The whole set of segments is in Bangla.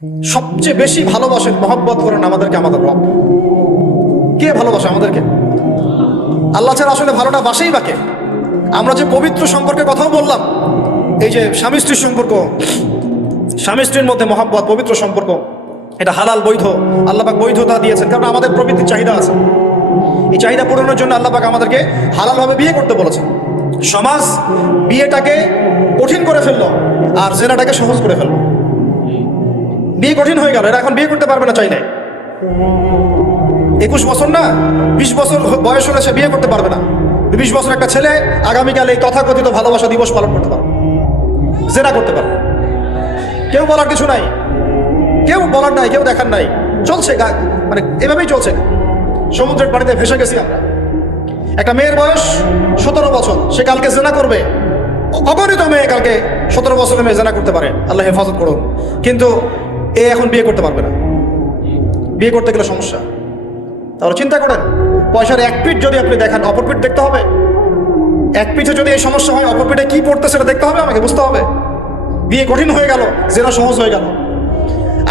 সবচেয়ে বেশি ভালোবাসেন, মহব্বত করেন আমাদেরকে আমাদের রব। কে ভালোবাসে আমাদেরকে? আল্লাহ ছাড়া আসলে ভালোটা বাসেই বাকে। আমরা যে পবিত্র সম্পর্কের কথাও বললাম, এই যে স্বামী স্ত্রীর সম্পর্ক, স্বামী স্ত্রীর মধ্যে মহব্বত, পবিত্র সম্পর্ক, এটা হালাল বৈধ। আল্লাহ পাক বৈধতা দিয়েছেন, কারণ আমাদের প্রবৃত্তির চাহিদা আছে। এই চাহিদা পূরণের জন্য আল্লাহ পাক আমাদেরকে হালালভাবে বিয়ে করতে বলেছেন। সমাজ বিয়েটাকে কঠিন করে ফেললো আর জেনাটাকে সহজ করে ফেললো। বিয়ে কঠিন হয়ে গেল, এরা এখন বিয়ে করতে পারবে না চাইলে। 21 বছর না 20 বছর বয়স হলে সে বিয়ে করতে পারবে না। 20 বছর একটা ছেলে আগামীকাল এই তথাকথিত ভালোবাসা দিবস পালন করতে পারবে, জেনা করতে পারবে। কেউ বলার কিছু নাই, কেউ বলার নাই, কেউ দেখার নাই। চলছে, মানে এভাবেই চলছে। সমুদ্রের পানিতে ভেসে গেছি আমরা। একটা মেয়ের বয়স 17 বছর, সে কালকে জেনা করবে। অগণিত মেয়ে কালকে 17 বছরের মেয়ে জেনা করতে পারে, আল্লাহ হেফাজত করুন। কিন্তু এ এখন বিয়ে করতে পারবে না। বিয়ে করতে গেলে সমস্যা। তাহলে চিন্তা করেন, পয়সার এক পিঠ যদি আপনি দেখেন, অপর পিঠ দেখতে হবে। এক পিঠে যদি এই সমস্যা হয়, অপর পিঠে কি পড়তে সেটা দেখতে হবে, আমাকে বুঝতে হবে। বিয়ে কঠিন হয়ে গেল, জেনা সহজ হয়ে গেল।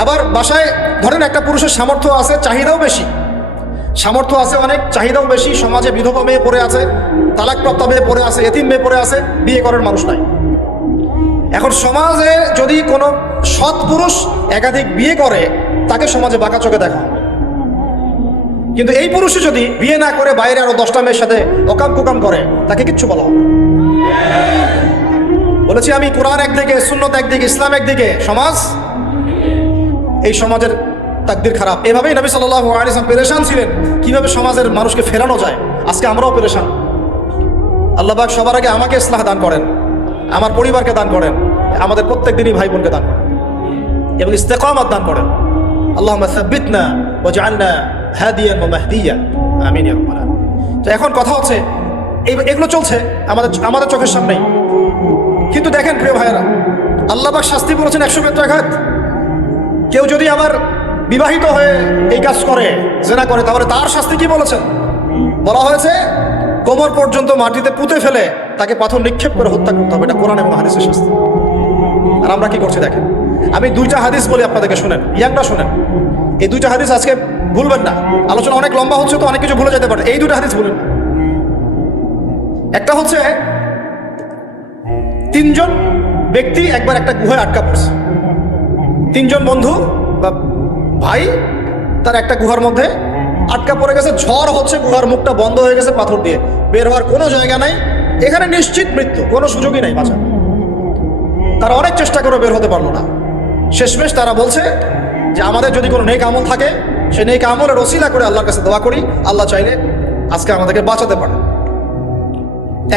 আবার বাসায় ধরেন একটা পুরুষের সামর্থ্য আছে, চাহিদাও বেশি। সামর্থ্য আছে অনেক, চাহিদাও বেশি। সমাজে বিধবা মেয়ে পড়ে আছে, তালাকপ্রাপ্ত মেয়ে পড়ে আছে, এতিম মেয়ে পড়ে আছে, বিয়ে করার মানুষ নাই। এখন সমাজে যদি কোনো সৎ পুরুষ একাধিক বিয়ে করে, তাকে সমাজে বাঁকা চোখে দেখা হবে। কিন্তু এই পুরুষে যদি বিয়ে না করে বাইরে আরো 10টা মেয়ের সাথে অকাম কুকাম করে, তাকে কিচ্ছু বলা হবে। বলেছি আমি, কোরআন একদিকে, সুন্নত একদিকে, ইসলাম একদিকে, সমাজ, এই সমাজের তাকদির খারাপ। এভাবেই নবী সাল্লাল্লাহু আলাইহি ওয়াসাল্লাম পেরেশান ছিলেন কিভাবে সমাজের মানুষকে ফেরানো যায়। আজকে আমরাও পেরেশান। আল্লাহ পাক সবার আগে আমাকে ইসলাহ দান করেন, আমার পরিবারকে দান করেন, আমাদের প্রত্যেক দিনই ভাই বোনকে দান করেন এবং ইস্তেকামাত দান করেন। আল্লাহুম্মা সাব্বিতনা ওয়াজআলনা হাদিয়ান ওয়া মাহদিয়া, আমিন ইয়া রাব্বাল আলামিন। তো এখন কথা হচ্ছে, এগুলো চলছে আমাদের চোখের সামনেই। কিন্তু দেখেন প্রিয় ভাইয়েরা, আল্লাহ পাক শাস্তি বলেছেন 100 বেত্রাঘাত। কেউ যদি আবার বিবাহিত হয়ে এই কাজ করে, জেনা করে, তাহলে তার শাস্তি কি বলেছেন? বলা হয়েছে কোমর পর্যন্ত মাটিতে পুঁতে ফেলে তাকে পাথর নিক্ষেপ করে হত্যা করতে হবে। এটা কোরআন এবং হাদিসের শাস্তি। আর আমরা কি করছি দেখেন। আমি 2টা হাদিস বলি আপনাদেরকে, শুনেন, ইয়াংরা শুনেন। এই 2টা হাদিস আজকে ভুলবেন না। আলোচনা অনেক লম্বা হচ্ছে তো অনেক কিছু ভুলে যেতে পারে, এই 2টা হাদিস ভুলেন। একটা হচ্ছে 3 জন ব্যক্তি একবার একটা গুহায় আটকা পড়ছে। 3 জন বন্ধু বা ভাই, তার একটা গুহার মধ্যে আটকা পড়ে গেছে। ঝড় হচ্ছে, গুহার মুখটা বন্ধ হয়ে গেছে পাথর দিয়ে, বের হওয়ার কোনো জায়গা নাই। এখানে নিশ্চিত মৃত্যু, কোনো সুযোগই নাই বাঁচার। তারা অনেক চেষ্টা করে বের হতে পারলো না। শেষমেশ তারা বলছে যে আমাদের যদি কোনো নেক আমল থাকে, সে নেক আমলের ওসিলা করে আল্লাহর কাছে দোয়া করি, আল্লাহ চাইলে আজকে আমাদেরকে বাঁচাতে পারে।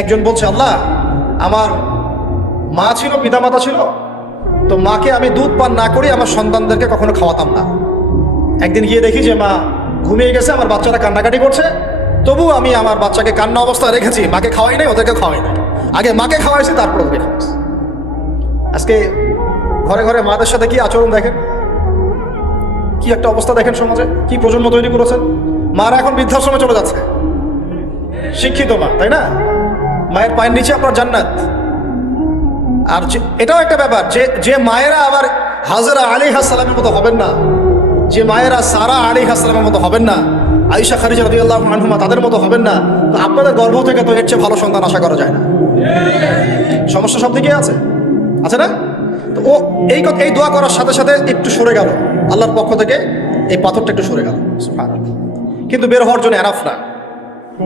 একজন বলছে, আল্লাহ, আমার মা ছিল, পিতামাতা ছিল, তো মাকে আমি দুধ পান না করি আমার সন্তানদেরকে কখনো খাওয়াতাম না। একদিন গিয়ে দেখি যে মা ঘুমিয়ে গেছে, আমার বাচ্চারা কান্নাকাটি করছে, তবু আমি আমার বাচ্চাকে কান্না অবস্থায় রেখেছি, মাকে খাওয়াই নাই, ওদেরকে খাওয়াই নাই। আগে মাকে খাওয়াইছি, তারপর ওদেরকে খাওয়াইছি। আজকে ঘরে ঘরে মাদের সাথে কি আচরণ দেখেন, কি একটা অবস্থা দেখেন সমাজে, কি প্রজন্ম তৈরি করেছেন। মারা এখন বৃদ্ধাশ্রমে চলে যাচ্ছে, শিক্ষিত মা, তাই না? মায়ের পায়ের নিচে আপনার জান্নাত। আর এটাও একটা ব্যাপার, যে মায়েরা আবার হাজরা আলাইহিস সালামের মতো হবেন না, যে মায়েরা সারা আলাইহিস সালামের মতো হবেন না, আয়েশা খাদিজা রাদিয়াল্লাহু আনহুমা তাদের মতো হবেন না, তো আপনাদের গর্ভ থেকে তো এর চেয়ে ভালো সন্তান আশা করা যায় না। সমস্যা সব দিকেই আছে না? তো ও এই দোয়া করার সাথে সাথে একটু সরে গেল, আল্লাহর পক্ষ থেকে এই পাথরটা একটু সরে গেল, সুবহানাল্লাহ। কিন্তু বের হওয়ার জন্য এনাফ না।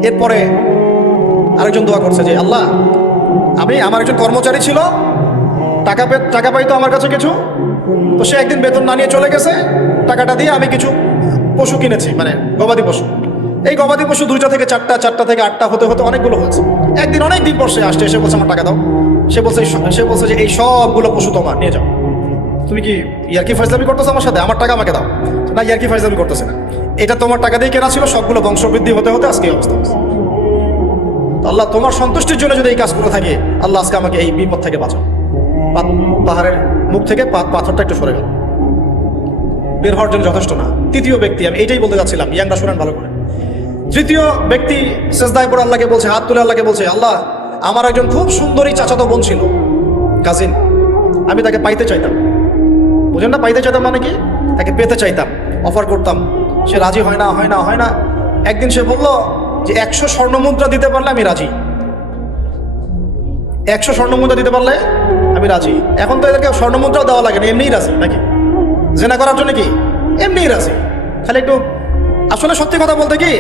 এরপরে আরেকজন দোয়া করছে যে আল্লাহ, আমার একজন কর্মচারী ছিল, টাকা পাইতো আমার কাছে কিছু, তো সে একদিন বেতন না নিয়ে চলে গেছে। টাকাটা দিয়ে আমি কিছু পশু কিনেছি, মানে গবাদি পশু। এই গবাদি পশু 2টা থেকে 4টা, 4টা থেকে 8টা হতে হতে অনেকগুলো হয়েছে। একদিন অনেক দিন পর সে আসছে, এসে বলছে আমার টাকা দাও। সে বলছে যে এই সবগুলো পশু তোমার, নিয়ে যাও। তুমি কি ইয়ার্কি ফাইজলামি করতেছো আমার সাথে? আমার টাকা আমাকে দাও। না, ইয়ার্কি ফাইজলামি করতেছে না, এটা তোমার টাকা দিয়ে কেনা ছিল, সবগুলো বংশবৃদ্ধি হতে হতে আজকে এই অবস্থা হচ্ছে। আল্লাহ, তোমার সন্তুষ্টির জন্য যদি এই কাজ করে থাকে, আল্লাহ আজকে আমাকে এই বিপদ থেকে বাঁচাও। পাহাড়ের মুখ থেকে পাথরটা একটু সরে গেল, বের হওয়ার জন্য যথেষ্ট না। 3য় ব্যক্তি, আমি এইটাই বলতে যাচ্ছিলাম, ইয়াংরা শুনেন ভালো করে। 3য় ব্যক্তি সেজদায় পড়ে আল্লাহকে বলছে, হাত তুলে আল্লাহকে বলছে, আল্লাহ, আমার একজন খুব সুন্দরী চাচাতো বোন ছিল, কাজিন, আমি তাকে পাইতে চাইতাম, বুঝেন না? পাইতে চাইতাম মানে কি? তাকে পেতে চাইতাম, অফার করতাম, সে রাজি হয় না হয় না হয় না। একদিন সে বলল যে 100 স্বর্ণমুদ্রা দিতে পারলে আমি রাজি, 100 স্বর্ণমুদ্রা দিতে পারলে আমি রাজি। এখন তো এদেরকে স্বর্ণমুদ্রাও দেওয়া লাগে না, এমনিই রাজি নাকি? জেনা করার জন্য কি এমনিই রাজি, খালি একটু। আসলে সত্যি কথা বলতে কি,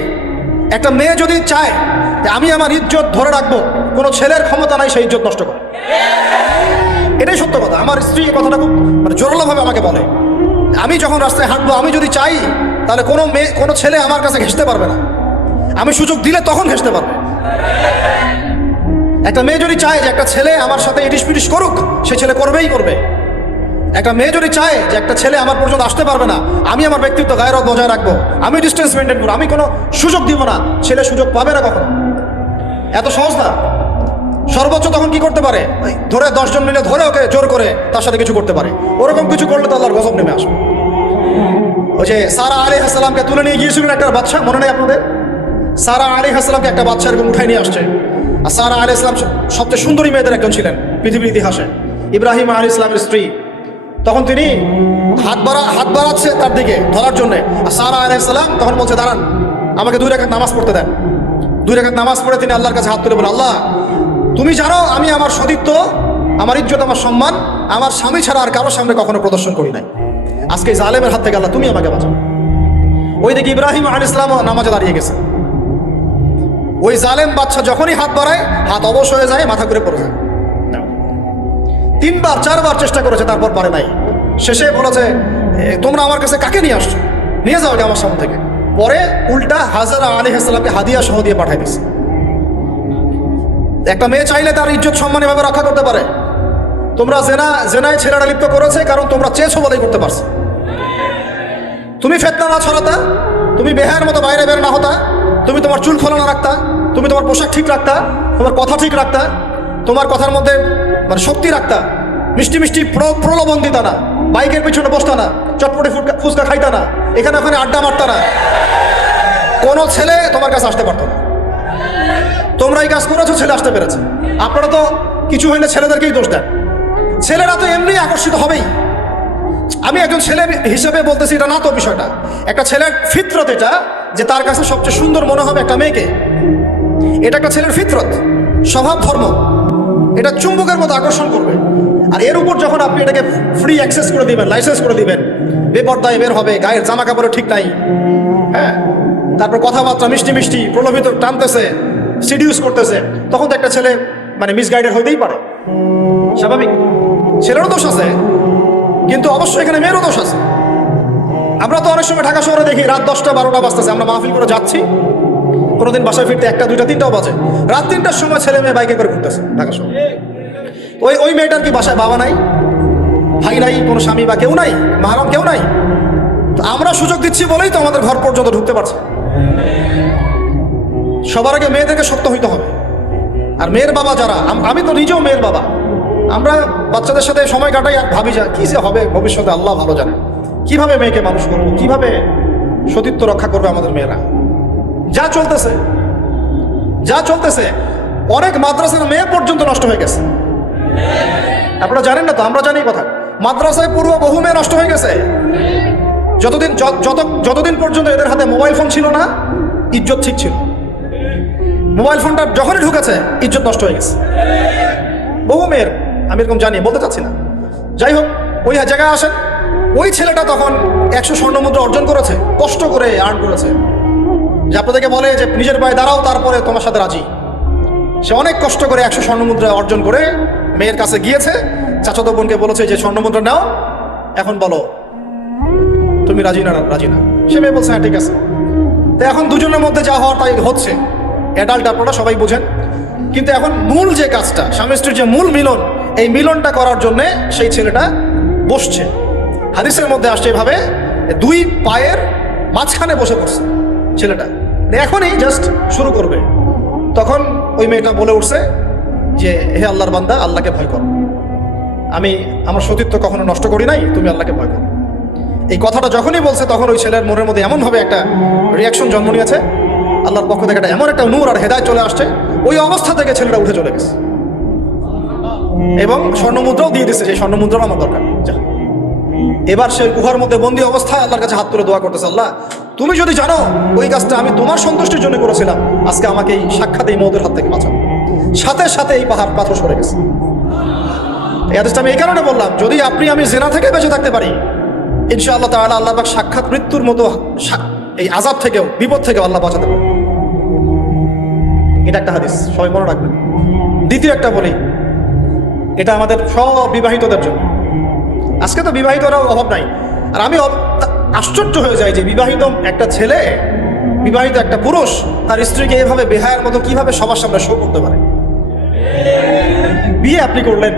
একটা মেয়ে যদি চায় যে আমি আমার ইজ্জত ধরে রাখবো, কোনো ছেলের ক্ষমতা নাই সেই ইজ্জত নষ্ট করে। এটাই সত্য কথা। আমার স্ত্রী এই কথাটা খুব মানে জোরালোভাবে আমাকে বলে, আমি যখন রাস্তায় হাঁটবো, আমি যদি চাই তাহলে কোনো মেয়ে কোনো ছেলে আমার কাছে ঘেঁষতে পারবে না, আমি সুযোগ দিলে তখন ঘেঁষতে পারবে। একটা মেয়ে যদি চায় যে একটা ছেলে আমার সাথে ইটিস পিটিস করুক, সে ছেলে করবেই করবে। একটা মেয়ে যদি চায় যে একটা ছেলে আমার পর্যন্ত আসতে পারবে না, আমি আমার ব্যক্তিত্ব গায়রত বজায় রাখবো, আমি ডিস্টেন্স মেনটেন করবো, আমি কোনো সুযোগ দিব না, ছেলে সুযোগ পাবে না কখনো। এত সহজ না। সর্বোচ্চ তখন কি করতে পারে, ধরে 10 জন মিলে ধরে ওকে জোর করে তার সাথে কিছু করতে পারে। ওরকম কিছু করলে তো আল্লাহর গজব নেমে আসবে। ওই যে সারা আলাইহিস সালামকে তুলে নিয়ে গিয়েছিলেন একটা বাদশা, মনে নেই আপনাদের? সারা আলাইহিস সালামকে একটা বাদশা এরকম উঠাই নিয়ে আসছে। আর সারা আলাইহিস সালাম সবচেয়ে সুন্দরী মেয়েদের একজন ছিলেন পৃথিবীর ইতিহাসে, ইব্রাহিম আলাইহিস সালামের স্ত্রী। তখন তিনি হাত বাড়াচ্ছে তার দিকে ধরার জন্যে। আর সারা আলাইহিস সালাম তখন বলছে, দাঁড়ান, আমাকে 2 রাকাত নামাজ পড়তে দেন। 2 রাকাত নামাজ পড়ে তিনি আল্লাহর কাছে হাত তুলে বলেন, আল্লাহ তুমি জানো আমি আমার সতীত্ব, আমার ইজ্জত, আমার সম্মান আমার স্বামী ছাড়া আর কারোর সামনে কখনো প্রদর্শন করি নাই। আজকে জালেমের হাত থেকে আল্লাহ তুমি আমাকে বাঁচাও। ওই দিকে ইব্রাহিম আলাইহিস সালাম নামাজে দাঁড়িয়ে গেছে। ওই জালেম বাদশা যখনই হাত বাড়ায়, হাত অবশ হয়ে যায়, মাথা ঘুরে পড়ে যায়। 3বার 4বার চেষ্টা করেছে, তারপর পারে নাই। শেষে বলেছে, তোমরা আমার কাছে কাকে নিয়ে আসছো, নিয়ে যাও আমার সামনে থেকে। পরে উল্টা হাজরা আলাইহিস সালামকে হাদিয়া সহ দিয়ে পাঠাই দিয়েছে। একটা মেয়ে চাইলে তার ইজ্জত সম্মান এভাবে রক্ষা করতে পারে। তোমরা জেনায় ছেলেরা লিপ্ত করেছে কারণ তোমরা চেয়েছো বলেই করতে পারছো। তুমি ফিতনা না ছড়াতা, তুমি বেহায়ের মতো বাইরে বের না হতা, তুমি তোমার চুল খোলা না রাখতা, তুমি তোমার পোশাক ঠিক রাখতা, তোমার কথা ঠিক রাখতা, তোমার কথার মধ্যে মানে শক্তি রাখতা, মিষ্টি মিষ্টি প্রলোভন দিতা না, বাইকের পিছনে বসতা না, চটপটে ফুচকা খাইতা না, এখানে ওখানে আড্ডা মারতা না, কোনো ছেলে তোমার কাছে আসতে পারতো না। তোমরা এই কাজ করেছো, ছেলে আসতে পেরেছে। আপনারা তো কিছু হইলে ছেলেদেরকেই দোষ দেন। ছেলেরা তো এমনি আকর্ষিত হবেই। আমি একজন ছেলে হিসেবে বলতেছি, এটা না তো বিষয়টা। একটা ছেলের ফিতরত এটা, যে তার কাছে সবচেয়ে সুন্দর মনে হবে একটা মেয়েকে। এটা একটা ছেলের ফিতরত, স্বভাব ধর্ম, এটা চুম্বকের মতো আকর্ষণ করবে। আর এর উপর যখন আপনি এটাকে ফ্রি অ্যাক্সেস করে দিবেন, লাইসেন্স করে দিবেন, বেপর্দায় বের হবে, গায়ের জামা কাপড়ও ঠিক নাই, হ্যাঁ, তারপর কথাবার্তা মিষ্টি মিষ্টি প্রলোভিত টানতেছে, সিডিউস করতেছে, তখন তো একটা ছেলে মানে মিসগাইডেড হইতেই পারে, স্বাভাবিক। ছেলেরও দোষ আছে, কিন্তু অবশ্যই এখানে মেয়েরও দোষ আছে। আমরা তো অনেক সময় ঢাকা শহরে দেখি রাত 10টা 12টা বাজতেছে, আমরা মাহফিল করে যাচ্ছি, কোনোদিন বাসায় ফিরতে 1টা 2টা 3টাও বাজে। রাত 3টার সময় ছেলে মেয়ে বাইকে করে ঘুরতেছে ঢাকা শহরে। ওই মেয়েটার কি বাসায় বাবা নাই, ভাই নাই, কোনো স্বামী বা কেউ নাই, মাহরম কেউ নাই? তো আমরা সুযোগ দিচ্ছি বলেই তো আমাদের ঘর পর্যন্ত ঢুকতে পারছে। সবার আগে মেয়েদেরকে শক্ত হইতে হবে। আর মেয়ের বাবা যারা, আমি তো নিজেও মেয়ের বাবা, আমরা বাচ্চাদের সাথে সময় কাটাই আর ভাবি যা কী যে হবে ভবিষ্যতে আল্লাহ ভালো জানে। কিভাবে মেয়েকে মানুষ করবো, কিভাবে সতীত্ব রক্ষা করবে আমাদের মেয়েরা। যা চলতেছে অনেক মাদ্রাসার মেয়ে পর্যন্ত নষ্ট হয়ে গেছে। আপনারা জানেন না তো, আমরা জানি কথা। মাদ্রাসায় পড়ুয়া বহু মেয়ে নষ্ট হয়ে গেছে। যতদিন পর্যন্ত এদের হাতে মোবাইল ফোন ছিল না, ইজ্জত ঠিক ছিল। মোবাইল ফোনটা যখনই ঢুকেছে, ইজ্জত নষ্ট হয়ে গেছে বহু মেয়ের। আমি এরকম জানি, বলতে চাচ্ছি না। যাই হোক, ওই জায়গায় আসেন, ওই ছেলেটা তখন 100 স্বর্ণমুদ্রা অর্জন করেছে, কষ্ট করে আর্ন করেছে। যে আপনাদেরকে বলে যে নিজের পায়ে দাঁড়াও, তারপরে তোমার সাথে রাজি। সে অনেক কষ্ট করে 100 স্বর্ণমুদ্রা অর্জন করে মেয়ের কাছে গিয়েছে। চাচাতো বোনকে বলেছে যে স্বর্ণমুদ্রা নাও, এখন বলো তুমি রাজি না। সে মেয়ে বলছে হ্যাঁ ঠিক আছে। তো এখন দুজনের মধ্যে যা হওয়ার তাই হচ্ছে, অ্যাডাল্ট, আপনারা সবাই বোঝেন। কিন্তু এখন মূল যে কাজটা, স্বামী স্ত্রীর যে মূল মিলন, এই মিলনটা করার জন্যে সেই ছেলেটা বসছে। হাদিসের মধ্যে আসছে এভাবে, 2 পায়ের মাঝখানে বসে পড়ছে ছেলেটা, এখনই জাস্ট শুরু করবে। তখন ওই মেয়েটা বলে উঠছে যে হে আল্লাহর বান্দা, আল্লাহকে ভয় করো, আমি আমার সতীত্ব কখনো নষ্ট করি নাই, তুমি আল্লাহকে ভয় করো। এই কথাটা যখনই বলছে, তখন ওই ছেলের মনের মধ্যে এমনভাবে একটা রিয়াকশন জন্ম নিয়েছে, আল্লাহর পক্ষ থেকে এমন একটা নূর আর হেদায়েত চলে আসছে, ওই অবস্থা থেকে ছেলেটা উঠে চলে গেছে এবং স্বর্ণমুদ্রাও দিয়ে দিচ্ছে, যে স্বর্ণমুদ্রাও আমার দরকার। যা এবার সেই গুহার মধ্যে বন্দী অবস্থায় আল্লাহর কাছে হাত তুলে দোয়া করতেছে, আল্লাহ তুমি যদি জানো ওই কাজটা আমি তোমার সন্তুষ্টির জন্য করেছিলাম, আজকে আমাকে এই সাক্ষাৎ এই মৌতের হাত থেকে বাঁচাও। সাথে সাথে এই পাথর সরে গেছে। এই হাদিসটা আমি এই কারণে বললাম, যদি আপনি আমি জিনা থেকে বেঁচে থাকতে পারি ইনশাআল্লাহ তাআলা আল্লাহ পাক সাক্ষাৎ মৃত্যুর মতো এই আযাব থেকেও বিপদ থেকেও আল্লাহ বাঁচাতে পারে। এটা একটা হাদিস, সবাই মনে রাখবেন। দ্বিতীয় একটা বলি, এটা আমাদের সব বিবাহিতদের জন্য। আজকে তো বিবাহিতরাও অভাব নাই, আর আমি আশ্চর্য হয়ে যাই যে বিবাহিত একটা ছেলে, বিবাহিত একটা পুরুষ তার স্ত্রীকে এভাবে বেহায়ার মতো কিভাবে সবার সামনে শো করতে পারে। বিয়ে আপনি করলেন,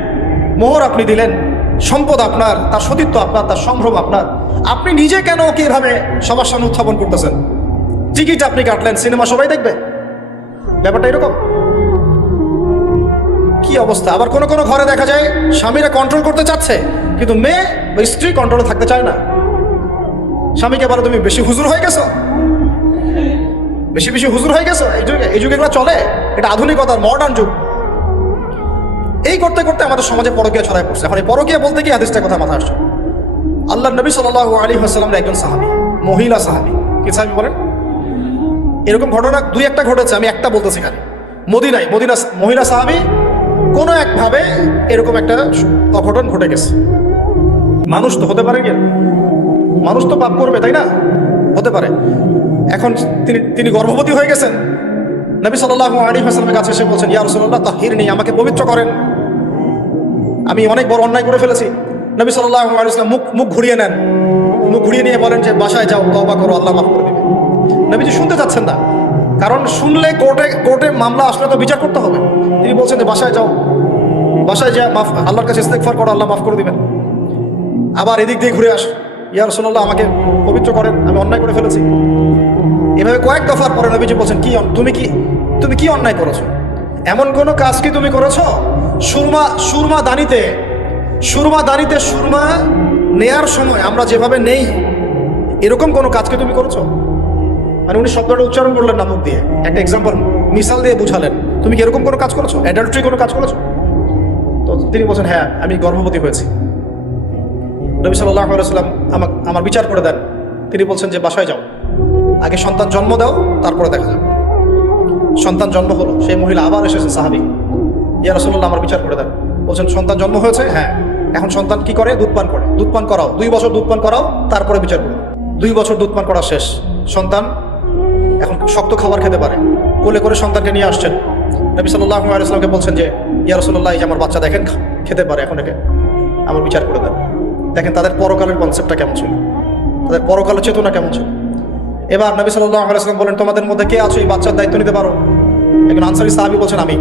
মোহর আপনি দিলেন, সম্পদ আপনার, তার সতীত্ব আপনার, তার সম্ভ্রম আপনার, আপনি নিজে কেন ওকে এভাবে সবার সামনে উত্থাপন করতেছেন? টিকিট আপনি কাটলেন, সিনেমা সবাই দেখবে, ব্যাপারটা এরকম। কি অবস্থা! আবার কোন কোন ঘরে দেখা যায় স্বামীরা কন্ট্রোল করতে চাচ্ছে, কিন্তু মেয়ে বা স্ত্রী কন্ট্রোলে থাকতে চায় না। স্বামীকে বলো তুমি বেশি হুজুর হয়ে গেছো, বেশি বেশি হুজুর হয়ে গেছো। এই যুগে এগুলো চলে, এটা আধুনিকতার মডার্ন যুগ। এই করতে করতে আমাদের সমাজে পরকীয়া ছড়ায় পড়ছে। এখন এই পরকীয়া বলতে গিয়ে হাদিসটার কথা মাথায় আসছে। আল্লাহর নবী সাল্লাল্লাহু আলাইহি ওয়াসাল্লামের একজন সাহাবী, মহিলা সাহাবী। কি সাহাবী বলেন? এরকম ঘটনা দুই একটা ঘটেছে, আমি একটা বলতেছি খালি। মদিনা মহিলা সাহাবী কোনো একভাবে এরকম একটা অঘটন ঘটে গেছে। মানুষ তো হতে পারে, মানুষ তো পাপ করবে, তাই না? হতে পারে। এখন তিনি গর্ভবতী হয়ে গেছেন। নবী সাল্লাল্লাহু আলাইহি ওয়াসাল্লামের কাছে এসে বলছেন, ইয়া রাসূলুল্লাহ তাহহিরনি, আমাকে পবিত্র করেন, আমি অনেক বড় অন্যায় করে ফেলেছি। নবী সাল্লাল্লাহু আলাইহি ওয়াসাল্লাম মুখ ঘুরিয়ে নেন, মুখ ঘুরিয়ে নিয়ে বলেন যে বাসায় যাও, তওবা করো, আল্লাহ মাফ করে দিবে। নবীজি শুনতে চাচ্ছেন না, কারণ শুনলে কোর্টে মামলা আসলে তো বিচার করতে হবে। তিনি বলছেন যে বাসায় যাও, বাসায় যা আল্লাহর কাছে ইস্তেগফার করো, আল্লাহ মাফ করে দিবেন। আবার এদিক দিয়ে ঘুরে আস, ইয়া রাসূলুল্লাহ আমাকে পবিত্র করেন, আমি অন্যায় করে ফেলেছি। এভাবে কয়েক দফার পরে নবীজি বলছেন, তুমি কি অন্যায় করেছো? এমন কোনো কাজ কি তুমি করেছো? সুরমা দানিতে সুরমা নেয়ার সময় আমরা যেভাবে নেই, এরকম কোনো কাজ কি তুমি করেছো? মানে উনি শব্দটা উচ্চারণ করলেন না মুখ দিয়ে, একটা এক্সাম্পল মিসাল দিয়ে বুঝালেন, তুমি কি এরকম কোনো কাজ করেছো? অ্যাডাল্ট্রি কোনো কাজ করেছো? তো তিনি বলছেন, হ্যাঁ আমি গর্ভবতী হয়েছি। নবী সাল্লাল্লাহু আলাইহি ওয়াসাল্লাম আমার বিচার করে দেন। তিনি বলছেন যে বাসায় যাও, আগে সন্তান জন্ম দাও, তারপরে দেখা যাবে। সন্তান জন্ম হলো, সেই মহিলা আবার এসেছেন সাহাবী, ইয়া রাসূলুল্লাহ আমার বিচার করে দেন। বলছেন সন্তান জন্ম হয়েছে, হ্যাঁ। এখন সন্তান কি করে? দুধ পান করে। দুধ পান করাও, 2 বছর দুধ পান করাও, তারপরে বিচার করো। 2 বছর দুধ পান করা শেষ, সন্তান এখন শক্ত খাবার খেতে পারে। কোলে করে সন্তানকে নিয়ে আসছেন। নবী সাল্লাল্লাহু আলাইহি ওয়াসাল্লামকে বলছেন যে ইয়া রাসূলুল্লাহ, এই যে আমার বাচ্চা দেখেন খেতে পারে, এখন একে আমার বিচার করে দেন। দেখেন তাদের পরকালের কনসেপ্টটা কেমন ছিল, তাদের পরকালের চেতনা কেমন ছিল। এবার নবী সাল্লাল্লাহু আলাইহি ওয়াসাল্লাম বলেন, তোমাদের মধ্যে কে আছো এই বাচ্চার দায়িত্ব নিতে পারো? একজন আনসারী সাহাবী বলছেন আমি।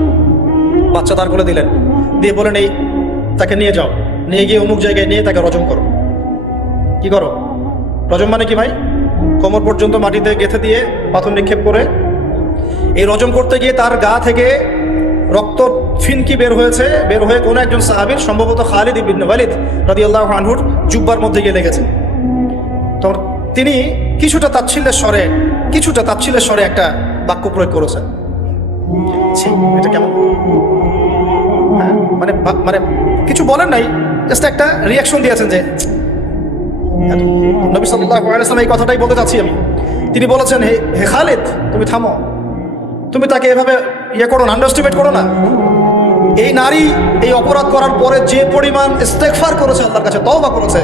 বাচ্চা তার কোলে দিলেন, দিয়ে বলেন এই তাকে নিয়ে যাও, নিয়ে গিয়ে অমুক জায়গায় নিয়ে তাকে রজম করো। কি করো? রজম মানে কি ভাই? কোমর পর্যন্ত মাটিতে গেঁথে দিয়ে পাথর নিক্ষেপ করে, এই রজম করতে গিয়ে তার গা থেকে রক্ত ফিনকি বের হয়ে কোনো একজন সাহাবীর, সম্ভবত খালিদ ইবনে ওয়ালিদ রাদিয়াল্লাহু আনহুর জুব্বার মধ্যে গিয়ে লেগেছে। তো তিনি কিছুটা তাচ্ছিল্যের স্বরে একটা বাক্য প্রয়োগ করেছেন, এটা কেমন? হ্যাঁ, মানে কিছু বলেন নাই, জাস্ট একটা রিয়াকশন দিয়েছেন যে নবী সাল্লাল্লাহু আলাইহি ওয়াসাল্লাম এই কথাটাই বলতে চাচ্ছি আমি। তিনি বলেছেন, হে খালিদ, তুমি থামো, তুমি তাকে এভাবে করো না, আন্ডারস্টিমেট করো না। এই নারী এই অপরাধ করার পরে যে পরিমাণ ইস্তেগফার করেছে, আল্লাহর কাছে তওবা করেছে,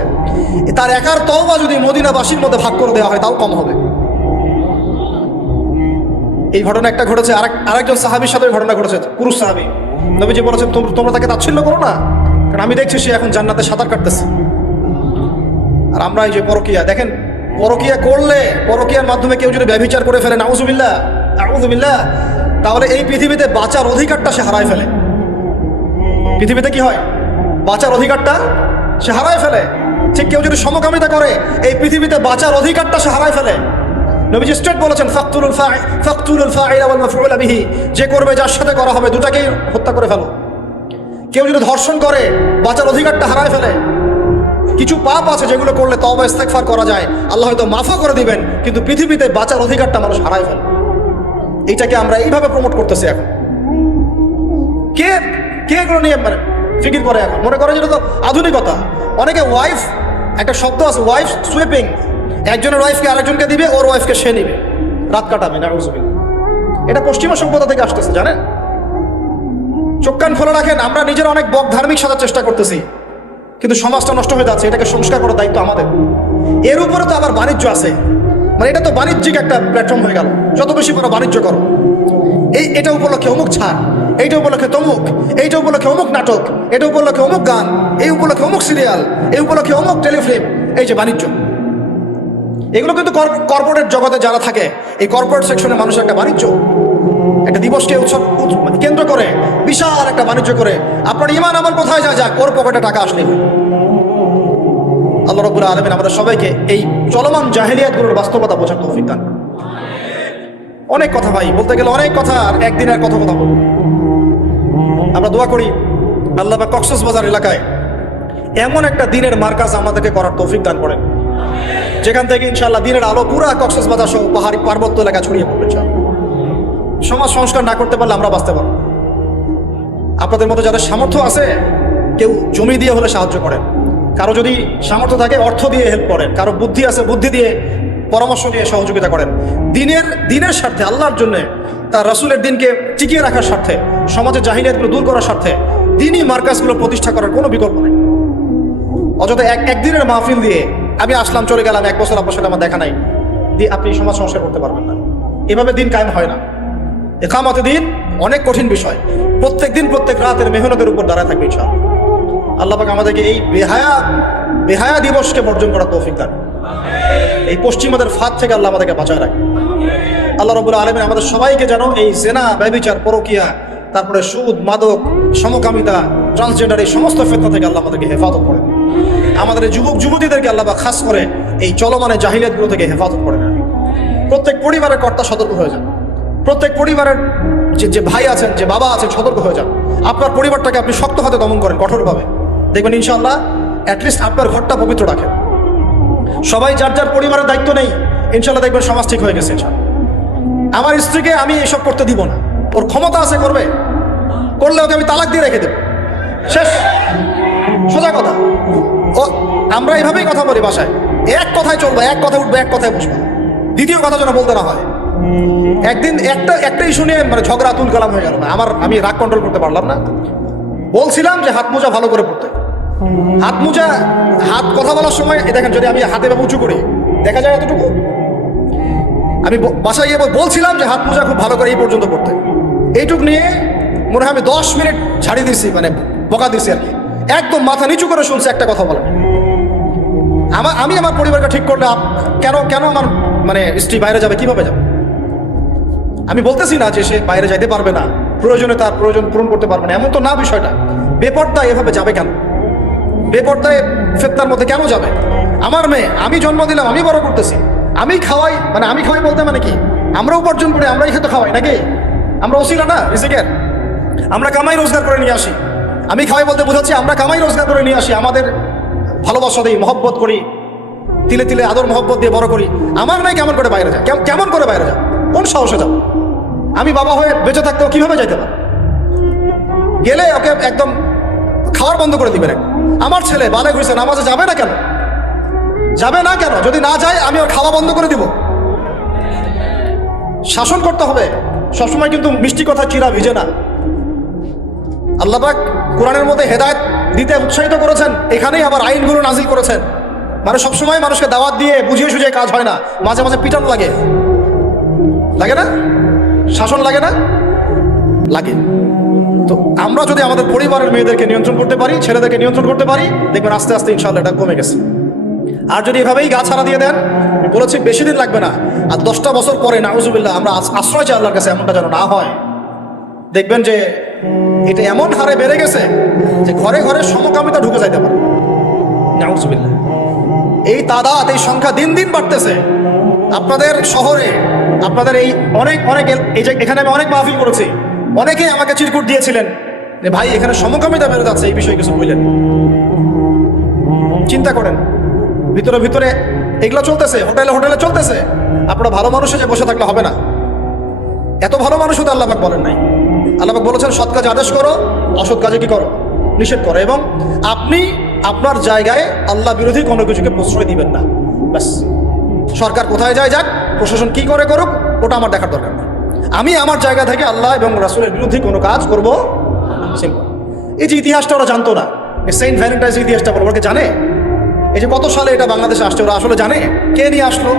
তার একার তওবা যদি মদিনাবাসীর মধ্যে ভাগ করে দেওয়া হয় তাও কম হবে। এই ঘটনা একটা ঘটেছে, আরেকজন সাহাবীর সাথে ঘটনা ঘটেছে, পুরুষ সাহাবী। নবীজি বলেছেন, তোমরা তাকে তাচ্ছিল্য করো না, কারণ আমি দেখছি সে এখন জান্নাতে সাঁতার কাটতেছে। আর আমরা এই যে পরকীয়া, দেখেন পরকীয়া করলে, পরকীয়ার মাধ্যমে কেউ যদি ব্যভিচার করে ফেলে, নাউযুবিল্লাহ, তাহলে এই পৃথিবীতে বাঁচার অধিকারটা সে হারায় ফেলে। পৃথিবীতে কি হয়? বাঁচার অধিকারটা সে হারায় ফেলে। ঠিক কেউ যদি সমকামিতা করে, এই পৃথিবীতে বাঁচার অধিকারটা সে হারায় ফেলে। নবীজি স্ট্রেট বলেছেন, ফাকতুলুল ফাইলা ওয়াল মাফউলা বিহি, যে করবে যার সাথে করা হবে দুটাকেই হত্যা করে ফেলো। কেউ যদি ধর্ষণ করে, বাঁচার অধিকারটা হারায় ফেলে। কিছু পাপ আছে যেগুলো করলে তওবা ইস্তেগফার করা যায়, আল্লাহ হয়তো মাফও করে দিবেন, কিন্তু পৃথিবীতে বাঁচার অধিকারটা মানুষ হারায় ফেলে। এইটাকে আমরা এইভাবে প্রমোট করতেছি। এখন কে এগুলো নিয়ে ফিকির করে? এখন মনে করে যেটা তো আধুনিকতা। অনেকে ওয়াইফ একটা শব্দ আছে ওয়াইফ সুইপিং, একজনের ওয়াইফকে আরেকজনকে দিবে, ওর ওয়াইফকে সে নিবে, রাত কাটাবে। নাউজুবিল্লাহ। এটা পশ্চিমা সভ্যতা থেকে আসতেছে, জানেন? চোখ কান খোলা রাখেন। আমরা নিজেরা অনেক বক ধার্মিক সাজার চেষ্টা করতেছি, কিন্তু সমাজটা নষ্ট হয়ে যাচ্ছে। এটাকে সংস্কার করার দায়িত্ব আমাদের। এর উপরে তো আবার বাণিজ্য আছে, মানে এটা তো বাণিজ্যিক একটা প্ল্যাটফর্ম হয়ে গেল। যত বেশি বড় বাণিজ্য করো, এটা উপলক্ষে অমুক ছাড়, এইটা উপলক্ষে তমুক, এইটা উপলক্ষে অমুক নাটক, এটা উপলক্ষে অমুক গান, এই উপলক্ষে অমুক সিরিয়াল, এই উপলক্ষে অমুক টেলিফিল্ম। এই যে বাণিজ্য, এগুলো কিন্তু কর্পোরেট জগতে যারা থাকে, এই কর্পোরেট সেকশনে মানুষের একটা বাণিজ্য, একটা দিবসকে উৎসব কেন্দ্র করে বিশাল একটা বাণিজ্য করে আপনার ইমান আমার কোথায় যায়, যাক, ওর পকেটে টাকা আসলে। আল্লাহ রাব্বুল আলামিন আমাদের সবাইকে এই চলমান জাহেলিয়াতগুলোর বাস্তবতা বোঝার তৌফিক দান। অনেক কথা ভাই, বলতে গেলে অনেক কথা, আর একদিনের কথা বলবো। আমরা দোয়া করি আল্লাহ পাক কক্সবাজার এলাকায় এমন একটা দিনের মার্কাজ আমাদেরকে করার তৌফিক দান করেন, যেখান থেকে ইনশাআল্লাহ দিনের আলো পুরা কক্সবাজার সহ পাহাড়ি পার্বত্য এলাকা ছড়িয়ে পড়বে। সমাজ সংস্কার না করতে পারলে আমরা বাঁচতে পারবো। আপনাদের মতো যাদের সামর্থ্য আছে, কেউ জমি দিয়ে হলে সাহায্য করেন, কারো যদি সামর্থ্য থাকে অর্থ দিয়ে হেল্প করেন, কারো বুদ্ধি আছে বুদ্ধি দিয়ে পরামর্শ দিয়ে সহযোগিতা করেন। দিনের স্বার্থে, আল্লাহর জন্য, তার রাসূলের দিনকে টিকিয়ে রাখার স্বার্থে, সমাজের জাহিলিয়াতগুলো দূর করার স্বার্থে দিনই মার্কাজগুলো প্রতিষ্ঠা করার কোনো বিকল্প নেই। অযথা একদিনের মাহফিল দিয়ে আমি আসলাম চলে গেলাম, 1 বছর আপনার সাথে আমার দেখা নাই, দিয়ে আপনি সমাজ সংস্কার করতে পারবেন না। এভাবে দিন কায়েম হয় না। ইকামতে দিন অনেক কঠিন বিষয়। প্রত্যেক দিন প্রত্যেক রাতের মেহনতের উপর দাঁড়ায় থাকবে ইনশাআল্লাহ। আল্লাহ পাক আমাদেরকে এই বেহায়া দিবসকে বর্জন করার তৌফিক দান। এই পশ্চিমাদের ফাঁদ থেকে আল্লাহ আমাদেরকে বাঁচায় রাখে। আল্লাহ রাব্বুল আলামিন আমাদের সবাইকে যেন এই জেনা, ব্যভিচার, পরকিয়া, তারপরে সুদ, মাদক, সমকামিতা, ট্রান্সজেন্ডার, এই সমস্ত ফিতনা থেকে আল্লাহ আমাদেরকে হেফাজত করেন। আমাদের যুবক যুবতীদেরকে আল্লাহ পাক খাস করে এই চলমানে জাহিলিয়াতগুলো থেকে হেফাজত করেন। প্রত্যেক পরিবারের কর্তা সতর্ক হয়ে যান। প্রত্যেক পরিবারের যে ভাই আছেন, যে বাবা আছেন, সতর্ক হয়ে যান। আপনার পরিবারটাকে আপনি শক্ত হাতে দমন করেন, কঠোরভাবে। দেখবেন ইনশাআল্লাহ অ্যাটলিস্ট আপনার ঘরটা পবিত্র রাখেন। সবাই যার যার পরিবারের দায়িত্ব নেই, ইনশাআল্লাহ দেখবেন সমাজ ঠিক হয়ে গেছে। ইনশাআল্লাহ আমার স্ত্রীকে আমি এসব করতে দিব না, ওর ক্ষমতা আছে করবে, করলে ওকে আমি তালাক দিয়ে রেখে দেব, শেষ, সোজা কথা। ও আমরা এইভাবেই কথা বলি বাসায়, এক কথায় চলবে, এক কথায় উঠবে, এক কথায় বসবে, দ্বিতীয় কথা যেন বলতে না হয়। একদিন একটা ইস্যু নিয়ে মানে ঝগড়া তুল কালাম হয়ে গেল না, আমি রাগ কন্ট্রোল করতে পারলাম না। বলছিলাম যে হাত মোজা ভালো করে পড়তে। হাত কথা বলার সময় দেখেন, যদি আমি হাতে উঁচু করি দেখা যায় এতটুকু। আমি বাসায় গিয়ে বলছিলাম যে হাত মোজা খুব ভালো করে এই পর্যন্ত পড়তে। এইটুক নিয়ে মনে হয় আমি 10 মিনিট ঝাড়ি দিচ্ছি, মানে বকা দিচ্ছি আর কি। একদম মাথা নিচু করে শুনছে, একটা কথা বলে। আমি আমার পরিবারকে ঠিক করলে কেন আমার মানে স্ত্রী বাইরে যাবে, কিভাবে যাবে? আমি বলতেছি না যে সে বাইরে যাইতে পারবে না, প্রয়োজনে তার প্রয়োজন পূরণ করতে পারবে না, এমন তো না বিষয়টা। বেপর্দা এভাবে যাবে কেন? বেপর্দায় ফিতনার মধ্যে কেন যাবে? আমার মেয়ে, আমি জন্ম দিলাম, আমি বড় করতেছি, আমি খাওয়াই, মানে আমি খাওয়াই বলতে মানে কি, আমরা উপার্জন করে আমরাই খেতে খাওয়াই নাকি? আমরা ওসিলা না রিজিকের, আমরা কামাই রোজগার করে নিয়ে আসি। আমি খাওয়াই বলতে বোঝাচ্ছি আমরা কামাই রোজগার করে নিয়ে আসি, আমাদের ভালোবাসা দিই, মহব্বত করি, তিলে তিলে আদর মহব্বত দিয়ে বড় করি। আমার মেয়ে কেমন করে বাইরে যায়? কেমন করে বাইরে যায়? কোন সাহসে যাব? আমি বাবা হয়ে বেঁচে থাকতেও কিভাবে যাইতে পারি? গেলে ওকে একদম খাওয়ার বন্ধ করে দিবেন। আমার ছেলে বালে ঘুরছে, নামাজে যাবে না কেন? যাবে না কেন? যদি না যায় আমি ওর খাওয়া বন্ধ করে দিব। শাসন করতে হবে সবসময়, কিন্তু মিষ্টি কথা চিরা ভিজে না। আল্লাহ পাক কোরআনের মধ্যে হেদায়েত দিতে উৎসাহিত করেছেন, এখানেই আবার আইনগুলো নাজিল করেছেন। মানে সবসময় মানুষকে দাওয়াত দিয়ে বুঝিয়ে সুঝিয়ে কাজ হয় না, মাঝে মাঝে পিটানো লাগে না? শাসন লাগে না? লাগে। তো আমরা যদি আমাদের পরিবারের মেয়েদেরকে নিয়ন্ত্রণ করতে পারি, ছেলেদেরকে নিয়ন্ত্রণ করতে পারি, দেখবেন আস্তে আস্তে ইনশাআল্লাহ এটা কমে গেছে। আর যদি এভাবেই গা ছাড়া দিয়ে দেন, বলেছি বেশি দিন লাগবে না, আর 10টা বছর পরে নাউজুবিল্লাহ আমরা আশ্রয় চাই আল্লাহর কাছে, এমনটা যেন না হয়। দেখবেন যে এটা এমন হারে বেড়ে গেছে যে ঘরে ঘরে সমকামিতা ঢুকে যাইতে পারে। নাউজুবিল্লাহ। এই তাদাদ, এই সংখ্যা দিন দিন বাড়তেছে। আপনাদের শহরে, আপনাদের এই অনেক এই যে এখানে আমি অনেক মাহফিল করেছি, অনেকেই আমাকে চিরকুট দিয়েছিলেন যে ভাই এখানে সমকামিতা বেড়ে যাচ্ছে, এই বিষয়ে কিছু বললেন। চিন্তা করেন, ভিতরে এগুলো চলতেছে, হোটেলে চলতেছে। আপনারা ভালো মানুষে যে বসে থাকলে হবে না। এত ভালো মানুষ হতে আল্লাহ পাক বলেন নাই। আল্লাহ পাক বলেছেন সৎ কাজে আদেশ করো, অসৎ কাজে কি করো? নিষেধ করো। এবং আপনি আপনার জায়গায় আল্লাহ বিরোধী কোনো কিছুকে প্রশ্রয় দিবেন না। ব্যাস, সরকার কোথায় যায় যাক, প্রশাসন কি করে করুক, ওটা আমার দেখার দরকার নেই। আমি আমার জায়গা থেকে আল্লাহ এবং রাসূলের বিরুদ্ধে কোনো কাজ করব। সিম্পল। এই যে ইতিহাসটা ওরা জানতো না, সেন্ট ভ্যালেন্টাইন্স ইতিহাসটা ওরা কি জানে? এই যে কত সালে এটা বাংলাদেশে আসছে ওরা আসলে জানে? কে নিয়ে আসলো?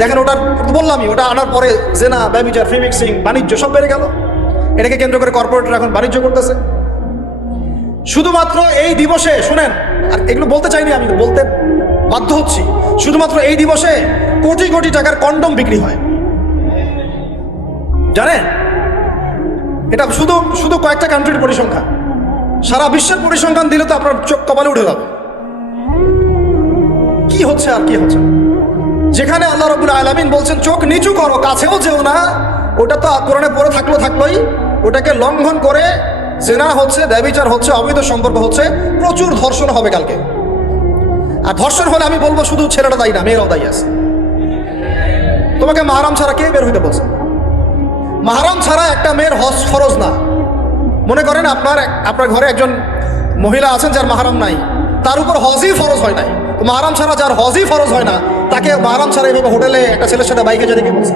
দেখেন, ওটার বললামই, ওটা আনার পরে জেনা, ব্যভিচার, ফ্রি মিক্সিং, বাণিজ্য সব বেড়ে গেল। এটাকে কেন্দ্র করে কর্পোরেটরা এখন বাণিজ্য করতেছে। শুধুমাত্র এই দিবসে শুনেন, আর এগুলো বলতে চাইনি, আমি বলতে বাধ্য হচ্ছি, শুধুমাত্র এই দিবসে কোটি কোটি টাকার কন্ডম বিক্রি হয়, জানেন? এটা শুধু শুধু কয়েকটা কান্ট্রির পরিসংখ্যান। সারা বিশ্বের পরিসংখ্যান দিলে তো আপনার চোখ কপালে উঠে যাবে। কি হচ্ছে আর কি হচ্ছে? যেখানে আল্লাহ রাব্বুল আলামিন বলছেন চোখ নিচু করো, কাছেও যেও না, ওটা তো কোরআনে পড়ে থাকলোই, ওটাকে লঙ্ঘন করে জেনা হচ্ছে, ব্যভিচার হচ্ছে, অবৈধ সম্পর্ক হচ্ছে, প্রচুর ধর্ষণ হবে কালকে। আর ধর্ষণ হলে আমি বলবো শুধু ছেলেটা দায়ী না, মেয়েরাও দায়ী আছে। তোমাকে মাহরাম ছাড়া কে বের হইতে বলছে? মাহরাম ছাড়া একটা মেয়ের হজ ফরজ না। মনে করেন আপনার ঘরে একজন মহিলা আছেন যার মাহরাম নাই, তার উপর হজই ফরজ হয় নাই। তো মাহরাম ছাড়া যার হজই ফরজ হয় না, তাকে মাহরাম ছাড়া এইভাবে হোটেলে একটা ছেলের সাথে বাইকে যেতে কে বলছে?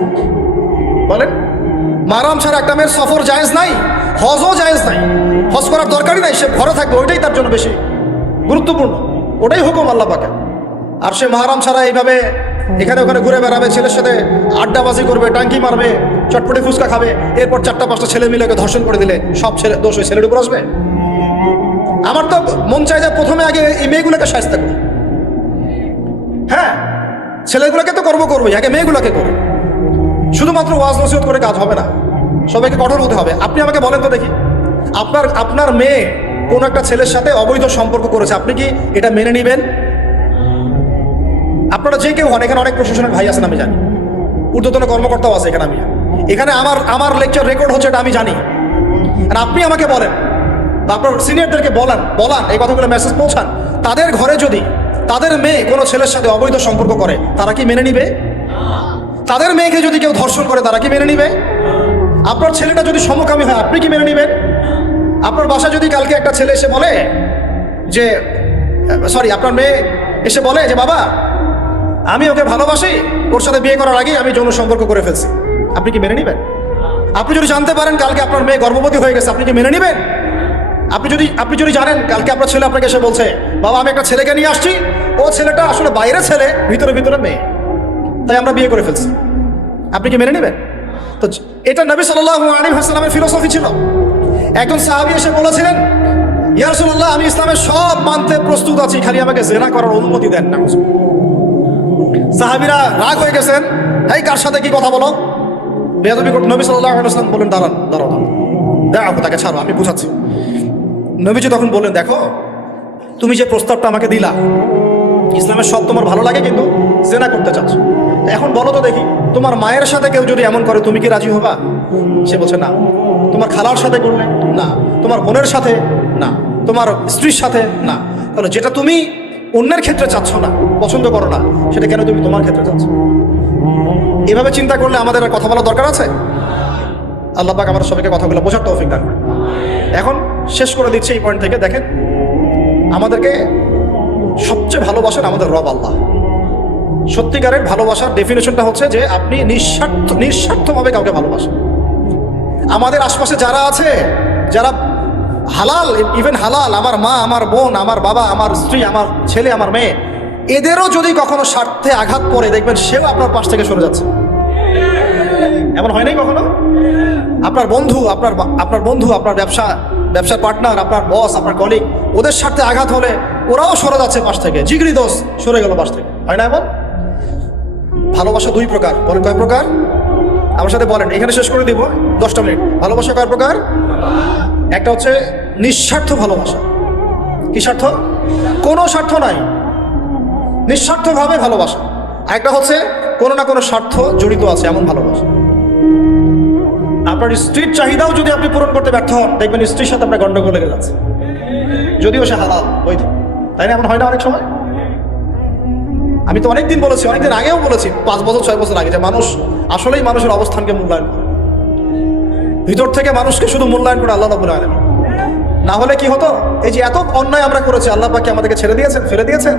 বলেন, মাহরাম ছাড়া একটা মেয়ের সফর জায়েজ নাই, হজও জায়েজ নাই, হজ করার দরকারই নাই, সে ঘরে থাকবে, ওইটাই তার জন্য বেশি গুরুত্বপূর্ণ, ওটাই হুকুম আল্লাহ পাকের। আর সে মাহরাম ছাড়া এইভাবে এখানে ওখানে ঘুরে বেড়াবে, ছেলের সাথে আড্ডাবাজি করবে, টাঙ্কি মারবে, চটপটে ফুচকা খাবে, এরপর 4-5টা ছেলে মিলে ওকে ধর্ষণ করে দিলে সব ছেলে দোষ ওই ছেলের উপর আসবে? আমার তো মন চাই যে প্রথমে আগে এই মেয়েগুলোকে শায়েস্তা করি। হ্যাঁ, ছেলেগুলোকে তো করবোই, আগে মেয়েগুলোকে করি। শুধুমাত্র ওয়াজ নসিহত করে কাজ হবে না, সবাইকে কঠোর হতে হবে। আপনি আমাকে বলেন তো দেখি, আপনার মেয়ে কোন একটা ছেলের সাথে অবৈধ সম্পর্ক করেছে, আপনি কি এটা মেনে নেবেন? আপনারা যে কেউ হন, এখানে অনেক প্রশাসনের ভাই আছেন আমি জানি, ঊর্ধ্বতন কর্মকর্তাও আছে এখানে, এখানে আমার লেকচার রেকর্ড হচ্ছে, এটা আমি জানি। আর আপনি আমাকে বলেন বা আপনার সিনিয়রদেরকে বলান এই কথাগুলো মেসেজ পৌঁছান, তাদের ঘরে যদি তাদের মেয়ে কোনো ছেলের সাথে অবৈধ সম্পর্ক করে, তারা কি মেনে নিবে? তাদের মেয়েকে যদি কেউ ধর্ষণ করে, তারা কি মেনে নিবে? আপনার ছেলেটা যদি সমকামী হয়, আপনি কি মেনে নেবেন? আপনার বাসায় যদি কালকে একটা ছেলে এসে বলে যে আপনার মেয়ে এসে বলে যে বাবা আমি ওকে ভালোবাসি, ওর সাথে বিয়ে করার আগেই আমি যৌন সম্পর্ক করে ফেলছি, আপনি কি মেনে নেবেন? আপনি যদি জানতে পারেন কালকে আপনার মেয়ে গর্ভবতী হয়ে গেছে, আপনি কি মেনে নেবেন? আপনি যদি জানেন কালকে আপনার ছেলে আপনাকে এসে বলছে বাবা আমি একটা ছেলেকে নিয়ে আসছি, ও ছেলেটা আসলে বাইরে ছেলে, ভিতরে মেয়ে, তাই আমরা বিয়ে করে ফেলছি, আপনি কি মেনে নেবেন? তো এটা নবী সাল্লাল্লাহু আলাইহি ওয়াসাল্লামের ফিলোসফি ছিল। একজন সাহাবী এসে বলেছিলেন ইয়া রাসূলুল্লাহ আমি ইসলামের সব মানতে প্রস্তুত আছি, খালি আমাকে জিনা করার অনুমতি দেন না। সাহাবীরা রাগ হয়ে গেছেন, এই কার সাথে কি কথা বলো? বেয়াদবি করতে নবী সাল্লাল্লাহু আলাইহি ওয়াসাল্লাম বলেন দাঁড়াও, দেখো তাকে ছাড়ো, আমি বুঝাচ্ছি। নবীজি তখন বললেন দেখো তুমি যে প্রস্তাবটা আমাকে দিলা, ইসলামের সব তোমার ভালো লাগে কিন্তু জিনা করতে চাচ্ছ, এখন বলো তো দেখি তোমার মায়ের সাথে কেউ যদি এমন করে তুমি কি রাজি হবা? সে বলছে না। তোমার খালার সাথে করলে না, তোমার বোনের সাথে না, তোমার স্ত্রীর সাথে না, তাহলে যেটা তুমি অন্যের ক্ষেত্রে চাচ্ছ না, পছন্দ করো না, সেটা কেন তুমি তোমার ক্ষেত্রে চাচ্ছ? এভাবে চিন্তা করলে আমাদের আর কথা বলার দরকার আছে? আল্লাহ পাক আমাদের সবাইকে কথাগুলো বোঝার তৌফিক দান করেন। এখন শেষ করে দিচ্ছে এই পয়েন্ট থেকে। দেখেন, আমাদেরকে সবচেয়ে ভালোবাসেন আমাদের রব আল্লাহ। সত্যিকারের ভালোবাসার ডেফিনেশনটা হচ্ছে যে আপনি নিঃস্বার্থভাবে কাউকে ভালোবাসেন। আমাদের আশপাশে যারা আছে, যারা হালাল, ইভেন হালাল, আমার মা, আমার বোন, আমার বাবা, আমার স্ত্রী, আমার ছেলে, আমার মেয়ে, এদেরও যদি কখনো স্বার্থে আঘাত পড়ে, দেখবেন সেও আপনার পাশ থেকে সরে যাচ্ছে। এমন হয় নাই কখনো? আপনার বন্ধু, আপনার ব্যবসার পার্টনার, আপনার বস, আপনার কলিগ, ওদের স্বার্থে আঘাত হলে ওরাও সরে যাচ্ছে পাশ থেকে, জিগরি দোষ সরে গেল পাশ থেকে, হয় না এমন? ভালোবাসা দুই প্রকার। বলেন কয় প্রকার? আমার সাথে বলেন, এখানে শেষ করে দিব 10টা মিনিট। ভালোবাসা কয় প্রকার? একটা হচ্ছে নিঃস্বার্থ ভালোবাসা। কি স্বার্থ? কোনো স্বার্থ নাই, নিঃস্বার্থভাবে ভালোবাসা। একটা হচ্ছে কোনো না কোনো স্বার্থ জড়িত আছে এমন ভালোবাসা। আপনার স্ত্রীর চাহিদাও যদি আপনি পূরণ করতে ব্যর্থ হন, দেখবেন স্ত্রীর সাথে আপনার গন্ডগোল লেগে যাচ্ছে, যদিও সে হালাল বৈধ, তাই না? এমন হয় না অনেক সময়? আমি তো অনেকদিন বলেছি, অনেকদিন আগেও বলেছি, 5 বছর 6 বছর আগে, যে মানুষ আসলেই মানুষের অবস্থানকে মূল্যায়ন করে, ভিতর থেকে মানুষকে শুধু মূল্যায়ন করে আল্লাহ রাব্বুল আলামিন। না হলে কি হতো? এই যে এত অন্যায় আমরা করেছি, আল্লাহ পাক কি আমাদেরকে ছেড়ে দিয়েছেন, ফেলে দিয়েছেন,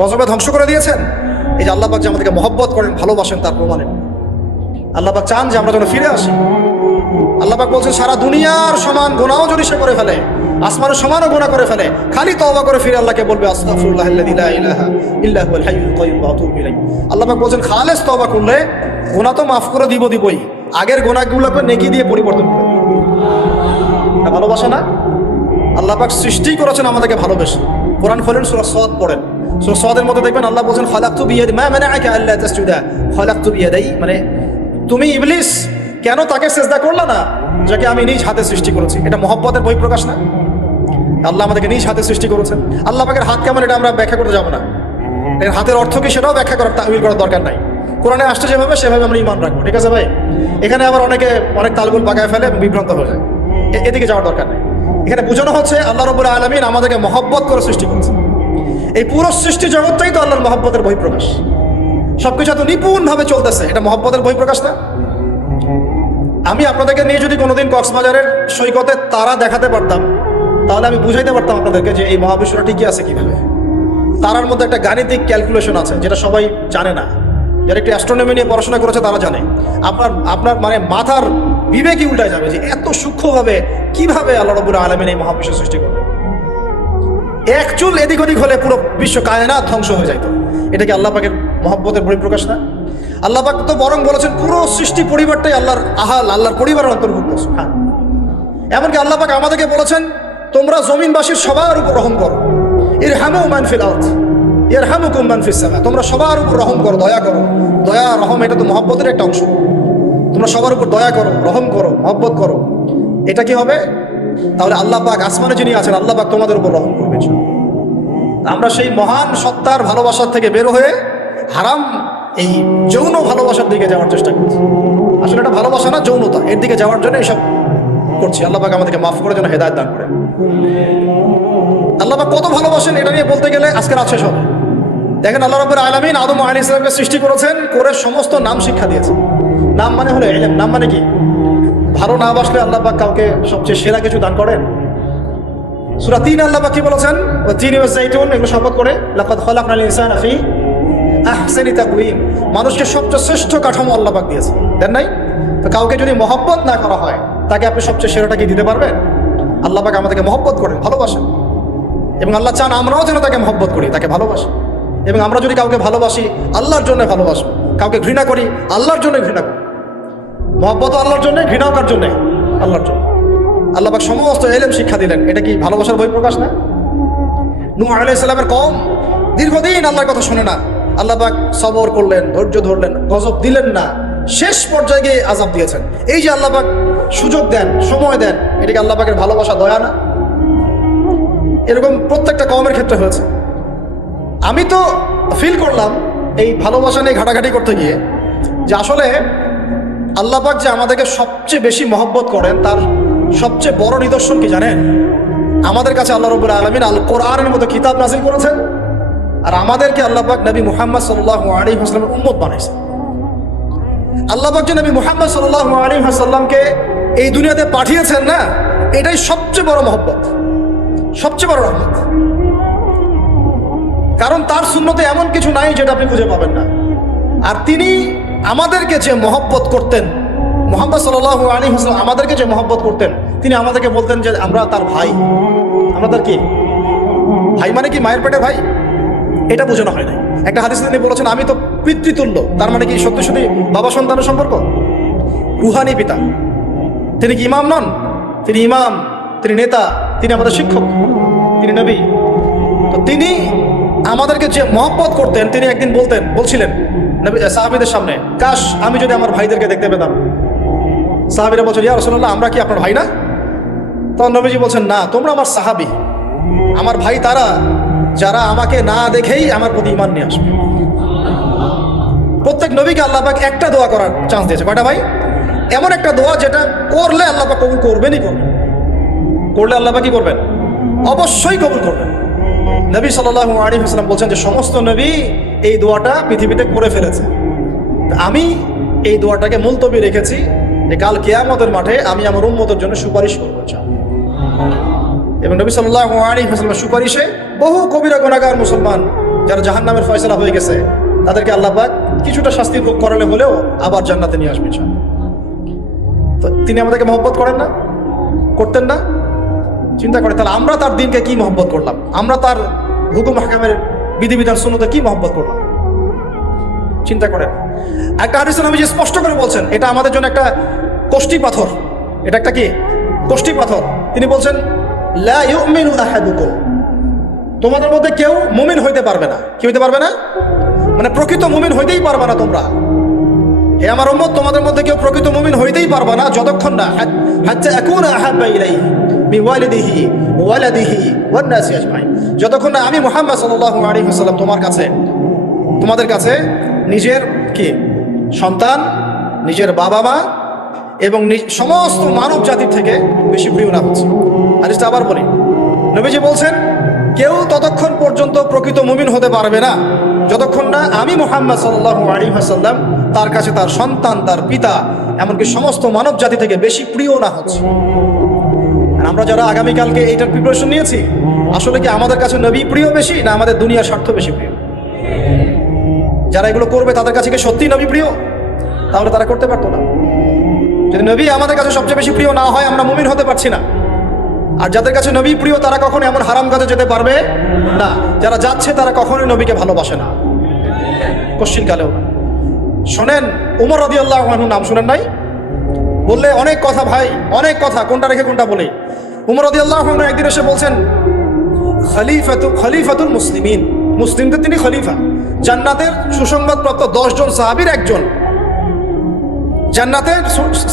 গজবে ধ্বংস করে দিয়েছেন? এই যে আল্লাহ পাক যে আমাদেরকে মহব্বত করেন, ভালোবাসেন, তার প্রমাণে আল্লাহ পাক চান যে আমরা যেন ফিরে আসি। আল্লাহ পাক বলছেন সারা দুনিয়ার সমান গুনাহও যদি সে করে ফেলে, আসমানের সমানও গুনাহ করে ফেলে, খালি তওবা করে ফিরে আল্লাহকে বলবে আস্তাগফিরুল্লাহাল্লাযী লা ইলাহা ইল্লা হুয়াল হাইয়ুল কাইয়্যুম ওয়া আতুবু ইলাইহি। আল্লাহ পাক বলছেন খালেস তওবা করলে গুনাহ তো মাফ করে দিবই, আগের গুনাহগুলোকে নেকি দিয়ে পরিবর্তন করে দিবে। ভালোবাসা না? আল্লাহ পাক সৃষ্টি করেছেন আমাদেরকে ভালোবেসে। কোরআন খোলেন, সূরা সাদ পড়েন, সূরা সাদের মধ্যে দেখবেন আল্লাহ বলছেন খালাকতু বিয়াদি মা মানাআকা আল্লা তাসজুদা খালাকতু বিয়াদাই, মানে তুমি ইবলিস কেন তাকে সিজদা করলা না যাকে আমি নিজ হাতে সৃষ্টি করেছি? এটা মহব্বতের বহিঃপ্রকাশ না? আল্লাহ আমাদেরকে নিজ হাতে সৃষ্টি করেছেন। আল্লাহ পাকের হাত কেমন এটা আমরা ব্যাখ্যা করতে যাবো না, এর হাতের অর্থ কি সেটাও ব্যাখ্যা করার তাওয়িল করার দরকার নাই। কোরআনে আসছে যেভাবে সেভাবে আমরা ঈমান রাখবো, ঠিক আছে ভাই? এখানে আবার অনেক তালগুল পাকায় ফেলে এবং বিভ্রান্ত হয়ে যায়, এদিকে যাওয়ার দরকার নেই। এখানে বোঝানো হচ্ছে আল্লাহ রাব্বুল আলামিন আমাদেরকে মহব্বত করে সৃষ্টি করেছেন। এই পুরো সৃষ্টি জগৎটাই তো আল্লাহর মহব্বতের বহিঃপ্রকাশ। সবকিছু এত নিপুণভাবে চলতেছে, এটা মহব্বতের বহিঃপ্রকাশ না? আমি আপনাদেরকে নিয়ে যদি কোনোদিন কক্সবাজারের সৈকতে তারা দেখাতে পারতাম, তাহলে আমি বুঝাইতে পারতাম আপনাদেরকে যে এই মহাবিশ্বটা ঠিকই আছে কিভাবে। তারার মধ্যে একটা গাণিতিক ক্যালকুলেশন আছে যেটা সবাই জানে না। যারা একটু অ্যাস্ট্রোনমি নিয়ে পড়াশোনা করেছে তারা জানে। আপনার মানে মাথার বিবেকই উল্টায় যাবে যে এত সূক্ষ্মভাবে কিভাবে আল্লাহ রাব্বুল আলামিন এই মহাবিশ্ব সৃষ্টি করবে। এক চুল এদিক ওদিক হলে পুরো বিশ্ব কায়নাত ধ্বংস হয়ে যাইত। এটা কি আল্লাহ পাকের মহব্বতের বহিঃপ্রকাশ না? আল্লাহ পাক তো বরং বলেছেন পুরো সৃষ্টি পরিবারটাই আল্লাহর আল্লাহর পরিবারের অন্তর্ভুক্ত। হ্যাঁ, এমনকি আল্লাহ পাক আমাদেরকে বলেছেন তোমরা জমিনবাসীর সবার উপর রহম করো, ইরহামু মান ফিল আরদ ইয়ারহামুকুম মান ফিস সামা। তোমরা সবার উপর রহম করো, দয়া করো। দয়া রহম এটা তো মহব্বতের একটা অংশ। তোমরা সবার উপর দয়া করো, রহম করো, মহব্বত করো। এটা কি হবে? তাহলে আল্লাহ পাক আসমানে যিনি আছেন আল্লাহ পাক তোমাদের উপর রহম করবে। আমরা সেই মহান সত্তার ভালোবাসার থেকে বের হয়ে হারাম এই যৌন ভালোবাসার দিকে যাওয়ার চেষ্টা করছি। আসলে এটা ভালোবাসা না, যৌনতা, এর দিকে যাওয়ার জন্য এসব করছি। আল্লাহ পাক আমাদেরকে মাফ করে যেন হেদায়েত দান করে। আল্লাহ পাক কত ভালোবাসেন এটা নিয়ে বলতে গেলে আজকে রাত শেষ হবে। দেখেন আল্লাহ রাব্বুল আলামিন আদম আলাইহিস সালামকে সৃষ্টি করেছেন, করে সমস্ত নাম শিক্ষা দিয়েছেন। নাম মানে হলো ইলম। নাম মানে কি? ভালো না বাসলে আল্লাহ পাক কাউকে সবচেয়ে সেরা কিছু দান করেন। সূরা ৩ আল্লাহ পাক কি বলেছেন? ওয়া তিন ওয়া যাইতুন, এগুলো শপথ করে লাকাদ খালাকনাল ইনসানা ফি আহসানি তাকওয়িম। মানুষকে সবচেয়ে শ্রেষ্ঠ কাঠামো আল্লাহ পাক দিয়েছেন, দেন নাই? তো কাউকে যদি মহব্বত না করা হয় তাকে আপনি সবচেয়ে সেরাটা কি দিতে পারবেন? আল্লাহ পাক আমাদেরকে মহব্বত করেন, ভালোবাসেন, এবং আল্লাহ চান আমরাও যেন তাকে মহব্বত করি, তাকে ভালোবাসি। এবং আমরা যদি কাউকে ভালোবাসি আল্লাহর জন্য ভালোবাসবো, কাউকে ঘৃণা করি আল্লাহর জন্য ঘৃণা করি। মহব্বত আল্লাহর জন্য, ঘৃণাও কার জন্য? আল্লাহর জন্য। আল্লাহ পাক সমস্ত ইলম শিক্ষা দিলেন, এটা কি ভালোবাসার বহিঃপ্রকাশ না? নূহ আলাইহিস সালামের কওম দীর্ঘদিন আল্লাহর কথা শুনে না, আল্লাহ পাক সবর করলেন, ধৈর্য ধরলেন, গজব দিলেন না, শেষ পর্যায়ে গিয়ে আযাব দিয়েছেন। এই যে আল্লাহ পাক সুযোগ দেন, সময় দেন, এটা কি আল্লাহ পাকের ভালোবাসা, দয়া না? এরকম প্রত্যেকটা কওমের ক্ষেত্রে হয়েছে। আমি তো ফিল করলাম এই ভালোবাসা নিয়ে ঘাটাঘাটি করতে গিয়ে যে আসলে আল্লাহ পাক যে আমাদেরকে সবচেয়ে বেশি মহব্বত করেন তার সবচেয়ে বড় নিদর্শন কি জানেন? আমাদের কাছে আল্লাহ রাব্বুল আলামিন আল কোরআনের মতো কিতাব নাযিল করেছেন, আর আমাদেরকে আল্লাহ পাক নবী মুহাম্মদ সাল্লাল্লাহু আলাইহি ওয়াসাল্লামের উম্মত বানাইছেন। আল্লাহ পাক যে নবী মুহাম্মদ সাল্লাল্লাহু আলাইহি ওয়াসাল্লামকে এই দুনিয়াতে পাঠিয়েছেন না, এটাই সবচেয়ে বড় মহব্বত, সবচেয়ে বড় রহমত। কারণ তার সুন্নতে এমন কিছু নাই যেটা আপনি খুঁজে পাবেন না। আর তিনি আমাদেরকে যে মহব্বত করতেন, মুহাম্মদ সাল্লাল্লাহু আলাইহি ওয়াসাল্লাম আমাদেরকে যে মহব্বত করতেন, তিনি আমাদেরকে বলতেন যে আমরা তার ভাই। আমরা তার কি ভাই? মানে কি মায়ের পেটে ভাই? এটা বোঝানো হয় না। একটা হাদিসে তিনি বলেছেন আমি তো পিতৃতুল্য। তার মানে কি সত্যি সত্যি বাবা সন্তানের সম্পর্ক? রুহানি পিতা। তিনি কি ইমাম নন? তিনি ইমাম, তিনি নেতা, তিনি আমাদের শিক্ষক, তিনি নবী। তো তিনি আমাদেরকে যে মহব্বত করতেন, তিনি একদিন বলছিলেন সাহাবীদের সামনে, কাশ আমি যদি আমার ভাইদেরকে দেখতে পেতাম। সাহাবীরা বলছেন ইয়া রাসূলুল্লাহ আমরা কি আপনার ভাই না? তখন নবীজি বলছেন না, তোমরা আমার সাহাবী, আমার ভাই তারা যারা আমাকে না দেখেই আমার প্রতি ঈমান নিয়ে আসবে। প্রত্যেক নবীকে আল্লাহ পাক একটা দোয়া করার চান্স দিয়েছে। কয়টা ভাই? এমন একটা দোয়া যেটা করলে আল্লাহ পাক কবুল করবেনই করবেন। করলে আল্লাহ পাক কি করবেন? অবশ্যই কবুল করবেন। নবী সাল্লাল্লাহু আলাইহি ওয়াসাল্লাম বলছেন যে সমস্ত নবী এই দোয়াটা পৃথিবীতে করে ফেলেছে, আমি এই দোয়াটাকে মুলতবি রেখেছি যে কাল কিয়ামতের মাঠে আমি আমার উম্মতের জন্য সুপারিশ করবো। এবং নবী সাল্লাল্লাহু আলাইহি ওয়াসাল্লামের সুপারিশে বহু কবিরা গুনাহগার মুসলমান যারা জাহান্নামের ফয়সালা হয়ে গেছে তাদেরকে আল্লাহ পাক কিছুটা শাস্তি ভোগ করালে হলেও আবার জান্নাতে নিয়ে আসবেন। তো তিনি আমাদেরকে মহব্বত করেন না, করতেন না? চিন্তা করে তাহলে আমরা তার দিনকে কি মহব্বত করলাম, আমরা তার হুকুম হাকামের বিধিবিধান সুন্নতে কি মহব্বত করলাম, চিন্তা করেন। একটা হাদিসে নবীজি স্পষ্ট করে বলছেন এটা আমাদের জন্য একটা কষ্টি পাথর, এটা একটা কি কষ্টি পাথর। তিনি বলছেন লা ইউমিনু আহাদুকুম, তোমাদের মধ্যে কেউ মুমিন হইতে পারবে না। কি হইতে পারবে না? মানে প্রকৃত মুমিন হইতেই পারবে না তোমরা, হে আমার উম্মত, তোমাদের মধ্যে কেউ প্রকৃত মুমিন হইতেই পারবে না যতক্ষণ না হাত্তা আকুনা আহাব্বা ইলাইহি মিন ওয়ালিদিহি ওয়া ওয়ালাদিহি ওয়ান নাসি আজমাইন, যতক্ষণ না আমি মুহাম্মদ সাল্লাল্লাহু আলাইহি ওয়াসাল্লাম তোমাদের কাছে নিজের কি সন্তান, নিজের বাবা মা এবং সমস্ত মানব জাতির থেকে বেশি প্রিয় না হচ্ছে। হাদিসটা আবার বলি, নবীজি বলছেন কেউ ততক্ষণ পর্যন্ত প্রকৃত মুমিন হতে পারবে না যতক্ষণ না আমি মুহাম্মদ সাল্লাল্লাহু আলাইহি ওয়াসাল্লাম তার কাছে তার সন্তান, তার পিতা, এমনকি সমস্ত মানব জাতি থেকে বেশি প্রিয় না হচ্ছে। আর আমরা যারা আগামীকালকে এইটার প্রিপারেশন নিয়েছি, আসলে কি আমাদের কাছে নবী প্রিয় বেশি না আমাদের দুনিয়ার স্বার্থ বেশি প্রিয়? যারা এগুলো করবে তাদের কাছে কি সত্যি নবী প্রিয়? তাহলে তারা করতে পারতো না। যদি নবী আমাদের কাছে সবচেয়ে বেশি প্রিয় না হয়, আমরা মুমিন হতে পারছি না। আর যাদের কাছে নবী প্রিয় তারা কখনো এমন হারাম কাজে যেতে পারবে না। যারা যাচ্ছে তারা কখনোই নবীকে ভালোবাসে না, কোশ্চিন কালেও। শোনেন, উমর রাদিয়াল্লাহু আনহু নাম শুনেন নাই? বললে অনেক কথা ভাই, অনেক কথা, কোনটা রেখে কোনটা বলি। উমর রাদিয়াল্লাহু আনহু একদিন এসে বলছেন খলিফাতুল মুসলিমিন, মুসলিমদের তিনি খলিফা, জান্নাতের সুসংবাদপ্রাপ্ত 10 জন সাহাবীর একজন। জান্নাতের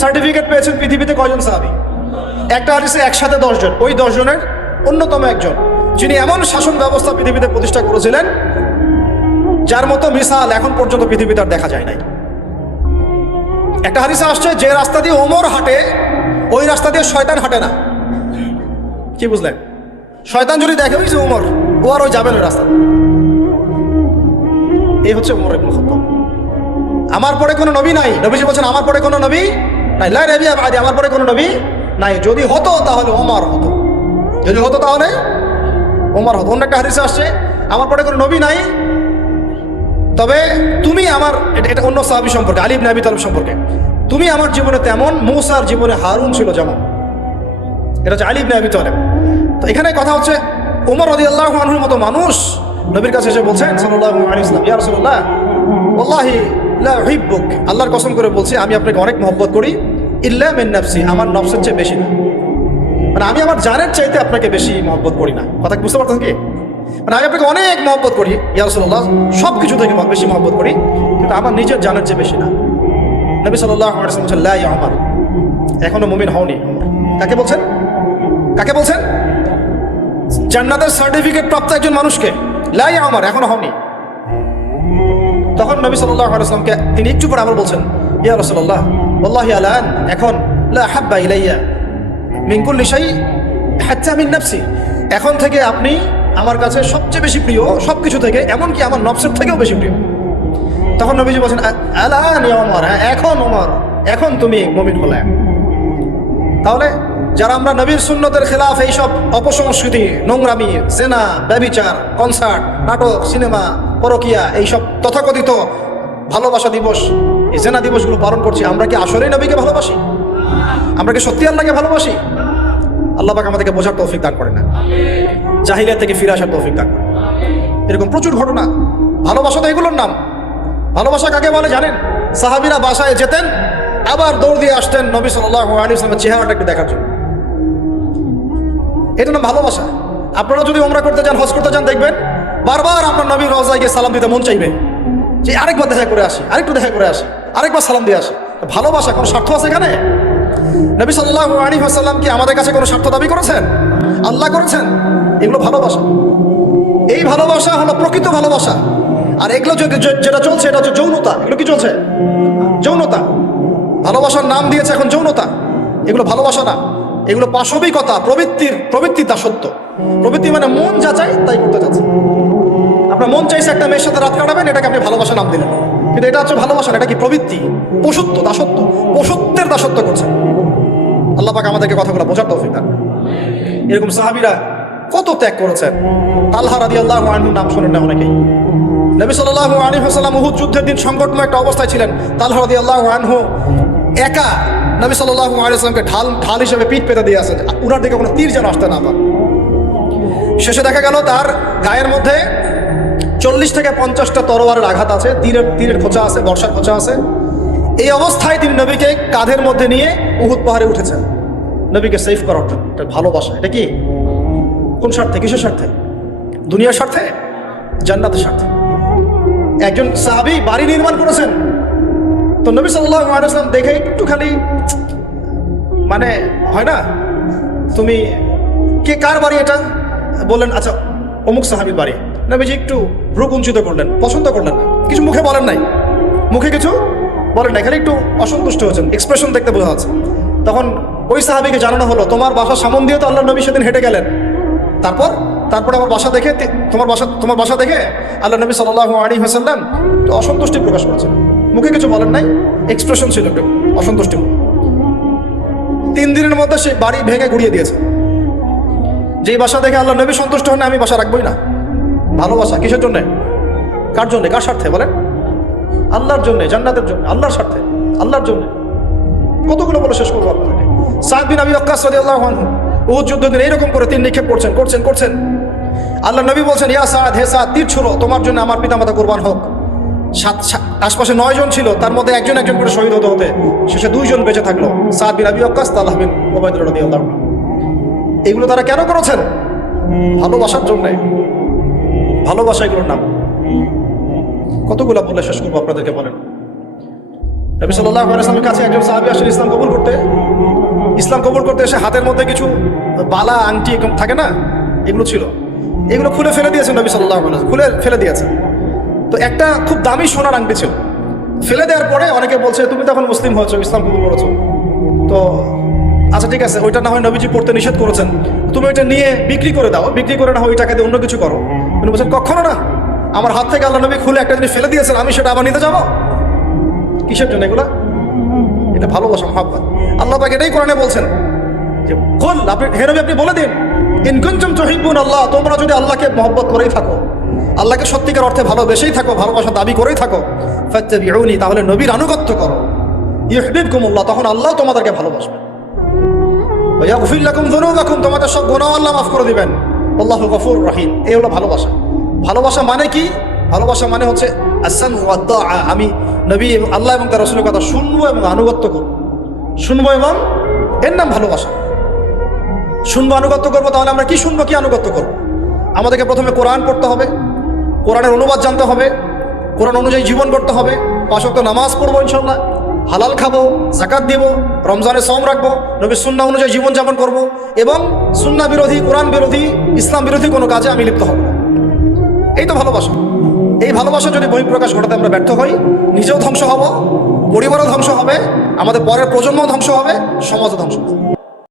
সার্টিফিকেট পেয়েছেন পৃথিবীতে কয়জন সাহাবী? একটা হাদিসে একসাথে 10 জন, ওই 10 জনের অন্যতম একজন, যিনি এমন শাসন ব্যবস্থা পৃথিবীতে প্রতিষ্ঠা করেছিলেন যার মতো মিসাল এখন পর্যন্ত পৃথিবীতে আর দেখা যায় নাই। একটা হাদিসে আসছে যে রাস্তা দিয়ে ওমর হাঁটে ওই রাস্তা দিয়ে শয়তান হাঁটে না। কি বুঝলেন? শয়তান যদি দেখে ওই যে ওমর, ও আর ওই যাবেন ওই রাস্তা। এই হচ্ছে ওমর ইবনে খাত্তাব। আমার পরে কোনো নবী নাই, নবীজি বলছেন আমার পরে কোনো নবী নাই, লা নবিয়্যা বা'দি, আমার পরে কোনো নবী নাই। যদি হতো তাহলে ওমর হতো, যদি হতো তাহলে ওমর হতো। অন্য একটা হাদিসে আসছে আমার পরে কোনো নবী নাই, তবে তুমি আমার, এটা অন্য সাহাবী সম্পর্কে, আলী ইবনে আবি তালিব সম্পর্কে, তুমি আমার জীবনে তেমন মুসার জীবনে হারুন ছিল যেমন। এটা হচ্ছে আলী ইবনে আবি তালিব। তো এখানে কথা হচ্ছে ওমর রাদিয়াল্লাহু আনহুর মতো মানুষ নবীর কাছে এসে বলছেন সাল্লাল্লাহু আলাইহি ওয়াসাল্লাম, ইয়া রাসূলুল্লাহ ওয়াল্লাহি লা উহিব্বুক, আল্লাহর কসম করে বলছি আমি আপনাকে অনেক মহব্বত করি, ইল্লা মিন নাফসি, আমার নফসের চেয়ে বেশি না। মানে আমি আমার জানের চাইতে আপনাকে বেশি মহব্বত করি না। কথা বুঝতে পারতেন কি? মানে আমি আপনাকে অনেক মহব্বত করি ইয়া রাসূলুল্লাহ, সব কিছু থেকে বেশি মহব্বত করি, কিন্তু আমার নিজের জানের চেয়ে বেশি না। নবী সাল্লাল্লাহু আলাইহি ওয়াসাল্লাম বলছেন লা ইয়া উমর, এখনো মুমিন হওনি। কাকে বলছেন? কাকে বলছেন? জান্নাতের সার্টিফিকেট প্রাপ্ত একজন মানুষকে লা ইয়া উমর, এখনো হওনি। তখন নবী সাল্লাল্লাহু আলাইহি ওয়াসাল্লামকে তিনি একটু পরে আবার বলছেন ইয়া রাসূলুল্লাহ ওয়াল্লাহি আলান, এখন লা হাব্বা ইলাইয়া মিন কুল্লি শাই হাত্তা মিন নাফসি, এখন থেকে আপনি আমার কাছে সবচেয়ে বেশি প্রিয় সব কিছু থেকে, এমনকি আমার নফসের থেকেও বেশি প্রিয়। তখন নবীজি বলছেন আলান ইয়া উমর, এখন উমর, এখন তুমি মুমিন হলে। তাহলে যারা আমরা নবীর সুন্নতের খেলাফ এইসব অপসংস্কৃতি, নোংরামি, জেনা, ব্যভিচার, কনসার্ট, নাটক, সিনেমা, পরকিয়া, এইসব তথাকথিত ভালোবাসা দিবস, এই জেনা দিবসগুলো পালন করছি, আমরা কি আসলেই নবীকে ভালোবাসি? আমরা কি সত্যি আল্লাহকে ভালোবাসি? আল্লাহ পাক আমাদেরকে বোঝার তৌফিক দান করে না, জাহিলিয়াত থেকে ফিরে আসার তৌফিক দান করে। এরকম প্রচুর ঘটনা। ভালোবাসা তো এগুলোর নাম। ভালোবাসা কাকে বলে জানেন? সাহাবীরা বাসায় যেতেন, আবার দৌড় দিয়ে আসতেন নবী সাল্লাল্লাহু আলাইহি ওয়াসাল্লামের চেহারাটা একটু দেখার জন্য। এটা নাম ভালোবাসা। আপনারা যদি উমরা করতে যান, হজ করতে যান, দেখবেন বারবার আপনার নবীর রওজায় গিয়ে সালাম দিতে মন চাইবে, যে আরেকবার দেখা করে আসি, আরেকটু দেখা করে আসি, আরেকবার সালাম দিয়ে আসি। ভালোবাসা কোনো স্বার্থ আছে এখানে? নবী সাল্লাল্লাহু আলাইহি ওয়াসাল্লাম কি আমাদের কাছে কোনো স্বার্থ দাবি করেছেন? আল্লাহ করেছেন? এগুলো ভালোবাসা। এই ভালোবাসা হলো প্রকৃত ভালোবাসা। আর এগুলো যেটা চলছে এটা হচ্ছে যৌনতা। এগুলো কি চলছে? যৌনতা। ভালোবাসার নাম দিয়েছে এখন যৌনতা। এগুলো ভালোবাসা না, এগুলো পাশবিকতা, প্রবৃত্তি দাসত্ব। প্রবৃত্তি মানে মন যা চাই তাই করতে চাচ্ছে। আপনার মন চাইছে একটা মেয়ের সাথে রাত কাটাবেন, এটাকে আপনি ভালোবাসা নাম দিলেন, কিন্তু এটা হচ্ছে ভালোবাসা। এটা কি প্রবৃত্তি? পশুত্ব, দাসত্ব, পশুত্বের দাসত্ব করছে। আল্লাহ পাক আমাদেরকে কথাগুলো বোঝার তৌফিক দান। এরকম সাহাবীরা কত ত্যাগ করেছেন। তালহা রাদিয়াল্লাহু আনহু নাম শোনেন না অনেকেই। নবী সাল্লাল্লাহু আলাইহি ওয়াসাল্লাম উহুদ যুদ্ধের দিন সংকটময় একটা অবস্থায় ছিলেন। তালহা রাদিয়াল্লাহু আনহু একা নবী সাল্লাল্লাহু আলাইহি ওয়াসাল্লামকে ঢাল হিসেবে পিঠ পেতে দিয়ে আসেন, উনার দিকে কোনো তীর যেন আসতে না পারে। শেষে দেখা গেল তার গায়ের মধ্যে 40 থেকে 50টা তরোয়ারের আঘাত আছে, তীরের খোঁচা আছে, বর্ষার খোঁচা আছে। এই অবস্থায় তিনি নবীকে কাঁধের মধ্যে নিয়ে উহুদ পাহাড়ে উঠেছেন নবীকে সেভ করার জন্য। এটা ভালোবাসা। এটা কি? কোন স্বার্থে? কিসের স্বার্থে? দুনিয়ার স্বার্থে? জান্নাতের স্বার্থে। একজন সাহাবী বাড়ি নির্মাণ করেছেন, তো নবী সাল্লাল্লাহু আলাইহি ওয়াসাল্লাম দেখে একটু খালি মানে হয় না, তুমি কে, কার বাড়ি এটা? বললেন আচ্ছা অমুক সাহাবীর বাড়ি। নবীজি একটু ভ্রু কুঞ্চিত করলেন, পছন্দ করলেন না, কিছু মুখে বলেন নাই, মুখে কিছু বলেন নাই, খালি একটু অসন্তুষ্ট হয়েছেন, এক্সপ্রেশন দেখতে বোঝা যাচ্ছে। তখন ওই সাহাবীকে জানানো হলো, তোমার বাসার সামন দিয়ে তো আল্লাহ নবী সেদিন হেঁটে গেলেন, তারপর আমার বাসা দেখে, তোমার বাসা দেখে আল্লাহ নবী সাল্লাল্লাহু আলাইহি ওয়াসাল্লাম তো অসন্তুষ্টি প্রকাশ করেছেন, মুখে কিছু বলেন নাই, এক্সপ্রেশন ছিল একটু অসন্তুষ্টি। 3 দিনের মধ্যে সে বাড়ি ভেঙে গুড়িয়ে দিয়েছে। যেই বাসা দেখে আল্লাহ নবী সন্তুষ্ট হন, আমি বাসা রাখবোই না। ভালোবাসা কিসের জন্যে? কার জন্যে? কার স্বার্থে বলেন? আল্লাহর জন্যে, জান্নাতের জন্য, আল্লাহর স্বার্থে, আল্লাহর জন্য। কতগুলো বলে শেষ করবো আপনাদেরকে। সাদ বিন আবি ওয়াক্কাস রাদিয়াল্লাহু আনহু উহুদ যুদ্ধের দিন এইরকম করে তীর নিক্ষেপ করছেন। আল্লাহ নবী বলছেন, ইয়া সাদ, হে সাদ, তীর ছুড়ো, তোমার জন্য আমার পিতামাতা কুরবান হোক। আশপাশে 9 জন ছিল, তার মধ্যে একজন করে শহীদ হতে শেষে 2 জন বেঁচে থাকলো, সাদ বিন আবি ওয়াক্কাস, তালহা বিন উবাইদুল্লাহ রাদিয়াল্লাহু আনহু। এগুলো তারা কেন করেছেন? ভালোবাসার জন্যে। ভালোবাসা এগুলোর নাম। কতগুলো বলে শেষ করবো আপনাদেরকে, বলেন। নবী সাল্লাল্লাহু আলাইহি ওয়াসাল্লামের কাছে একজন সাহাবী আসেন ইসলাম কবুল করতে এসে হাতের মধ্যে কিছু বালা, আংটি থাকে না, এগুলো ছিল। এগুলো খুলে ফেলে দিয়েছেন নবী সাল্লাল্লাহু আলাইহি ওয়াসাল্লাম, খুলে ফেলে দিয়েছেন। তো একটা খুব দামি সোনার আংটি ছিল। ফেলে দেওয়ার পরে অনেকে বলছে, তুমি তখন মুসলিম হয়েছো, ইসলাম কবুল করেছো, তো আচ্ছা ঠিক আছে, ওইটা না হয় নবীজি পড়তে নিষেধ করেছেন, তুমি ওইটা নিয়ে বিক্রি করে দাও, বিক্রি করে না হয় ওই টাকা দিয়ে অন্য কিছু করো। উনি বলছেন, কখনো না, আমার হাত থেকে আল্লাহ নবী খুলে একটা জিনিস ফেলে দিয়েছেন, আমি সেটা আবার নিতে যাবো? কিসের জন্য এগুলা? এটা ভালোবাসা, মহব্বত। আল্লাহ পাক এটাই কোরআনে বলছেন যে, কুল, হে নবী আপনি বলে দিন, ইন কুনতুম তুহিব্বুন আল্লাহ, তোমরা যদি আল্লাহকে মহব্বত করেই থাকো, আল্লাহকে সত্যিকার অর্থে ভালোবেসেই থাকো, ভালোবাসা দাবি করেই থাকো, ফাত্তাবিউনি, তাহলে নবীর আনুগত্য করো, ইউহিব্বুকুমুল্লাহ, তখন আল্লাহ তোমাদেরকে ভালোবাসবেন, ওয়া ইয়াগফির লাকুম যুনুবাকুম, তোমাদের সব গুনাহ আল্লাহ মাফ করে দিবেন, আল্লাহু গফুরুর রহিম। এই হলো ভালোবাসা। ভালোবাসা মানে কি? ভালোবাসা মানে হচ্ছে আস-সামউ ওয়াত তাআ, আমি নবী এবং আল্লাহ এবং তার রাসূলের কথা শুনবো এবং আনুগত্য করবো, শুনবো এবং এর নাম ভালোবাসা। শুনবো, আনুগত্য করবো, তাহলে আমরা কি শুনবো, কি আনুগত্য করবো? আমাদেরকে প্রথমে কোরআন পড়তে হবে, কোরআনের অনুবাদ জানতে হবে, কোরআন অনুযায়ী জীবন করতে হবে, 5 ওয়াক্ত নামাজ পড়বো ইনশাআল্লাহ, হালাল খাবো, যাকাত দিব, রমজানে সওম রাখবো, নবীর সুন্নাহ অনুযায়ী জীবনযাপন করবো, এবং সুন্নাহ বিরোধী, কোরআন বিরোধী, ইসলাম বিরোধী কোনো কাজে আমি লিপ্ত হব। এই তো ভালোবাসা। এই ভালোবাসা যদি বহিঃপ্রকাশ ঘটাতে আমরা ব্যর্থ হই, নিজেও ধ্বংস হব, পরিবারও ধ্বংস হবে, আমাদের পরের প্রজন্মও ধ্বংস হবে, সমাজও ধ্বংস হবে।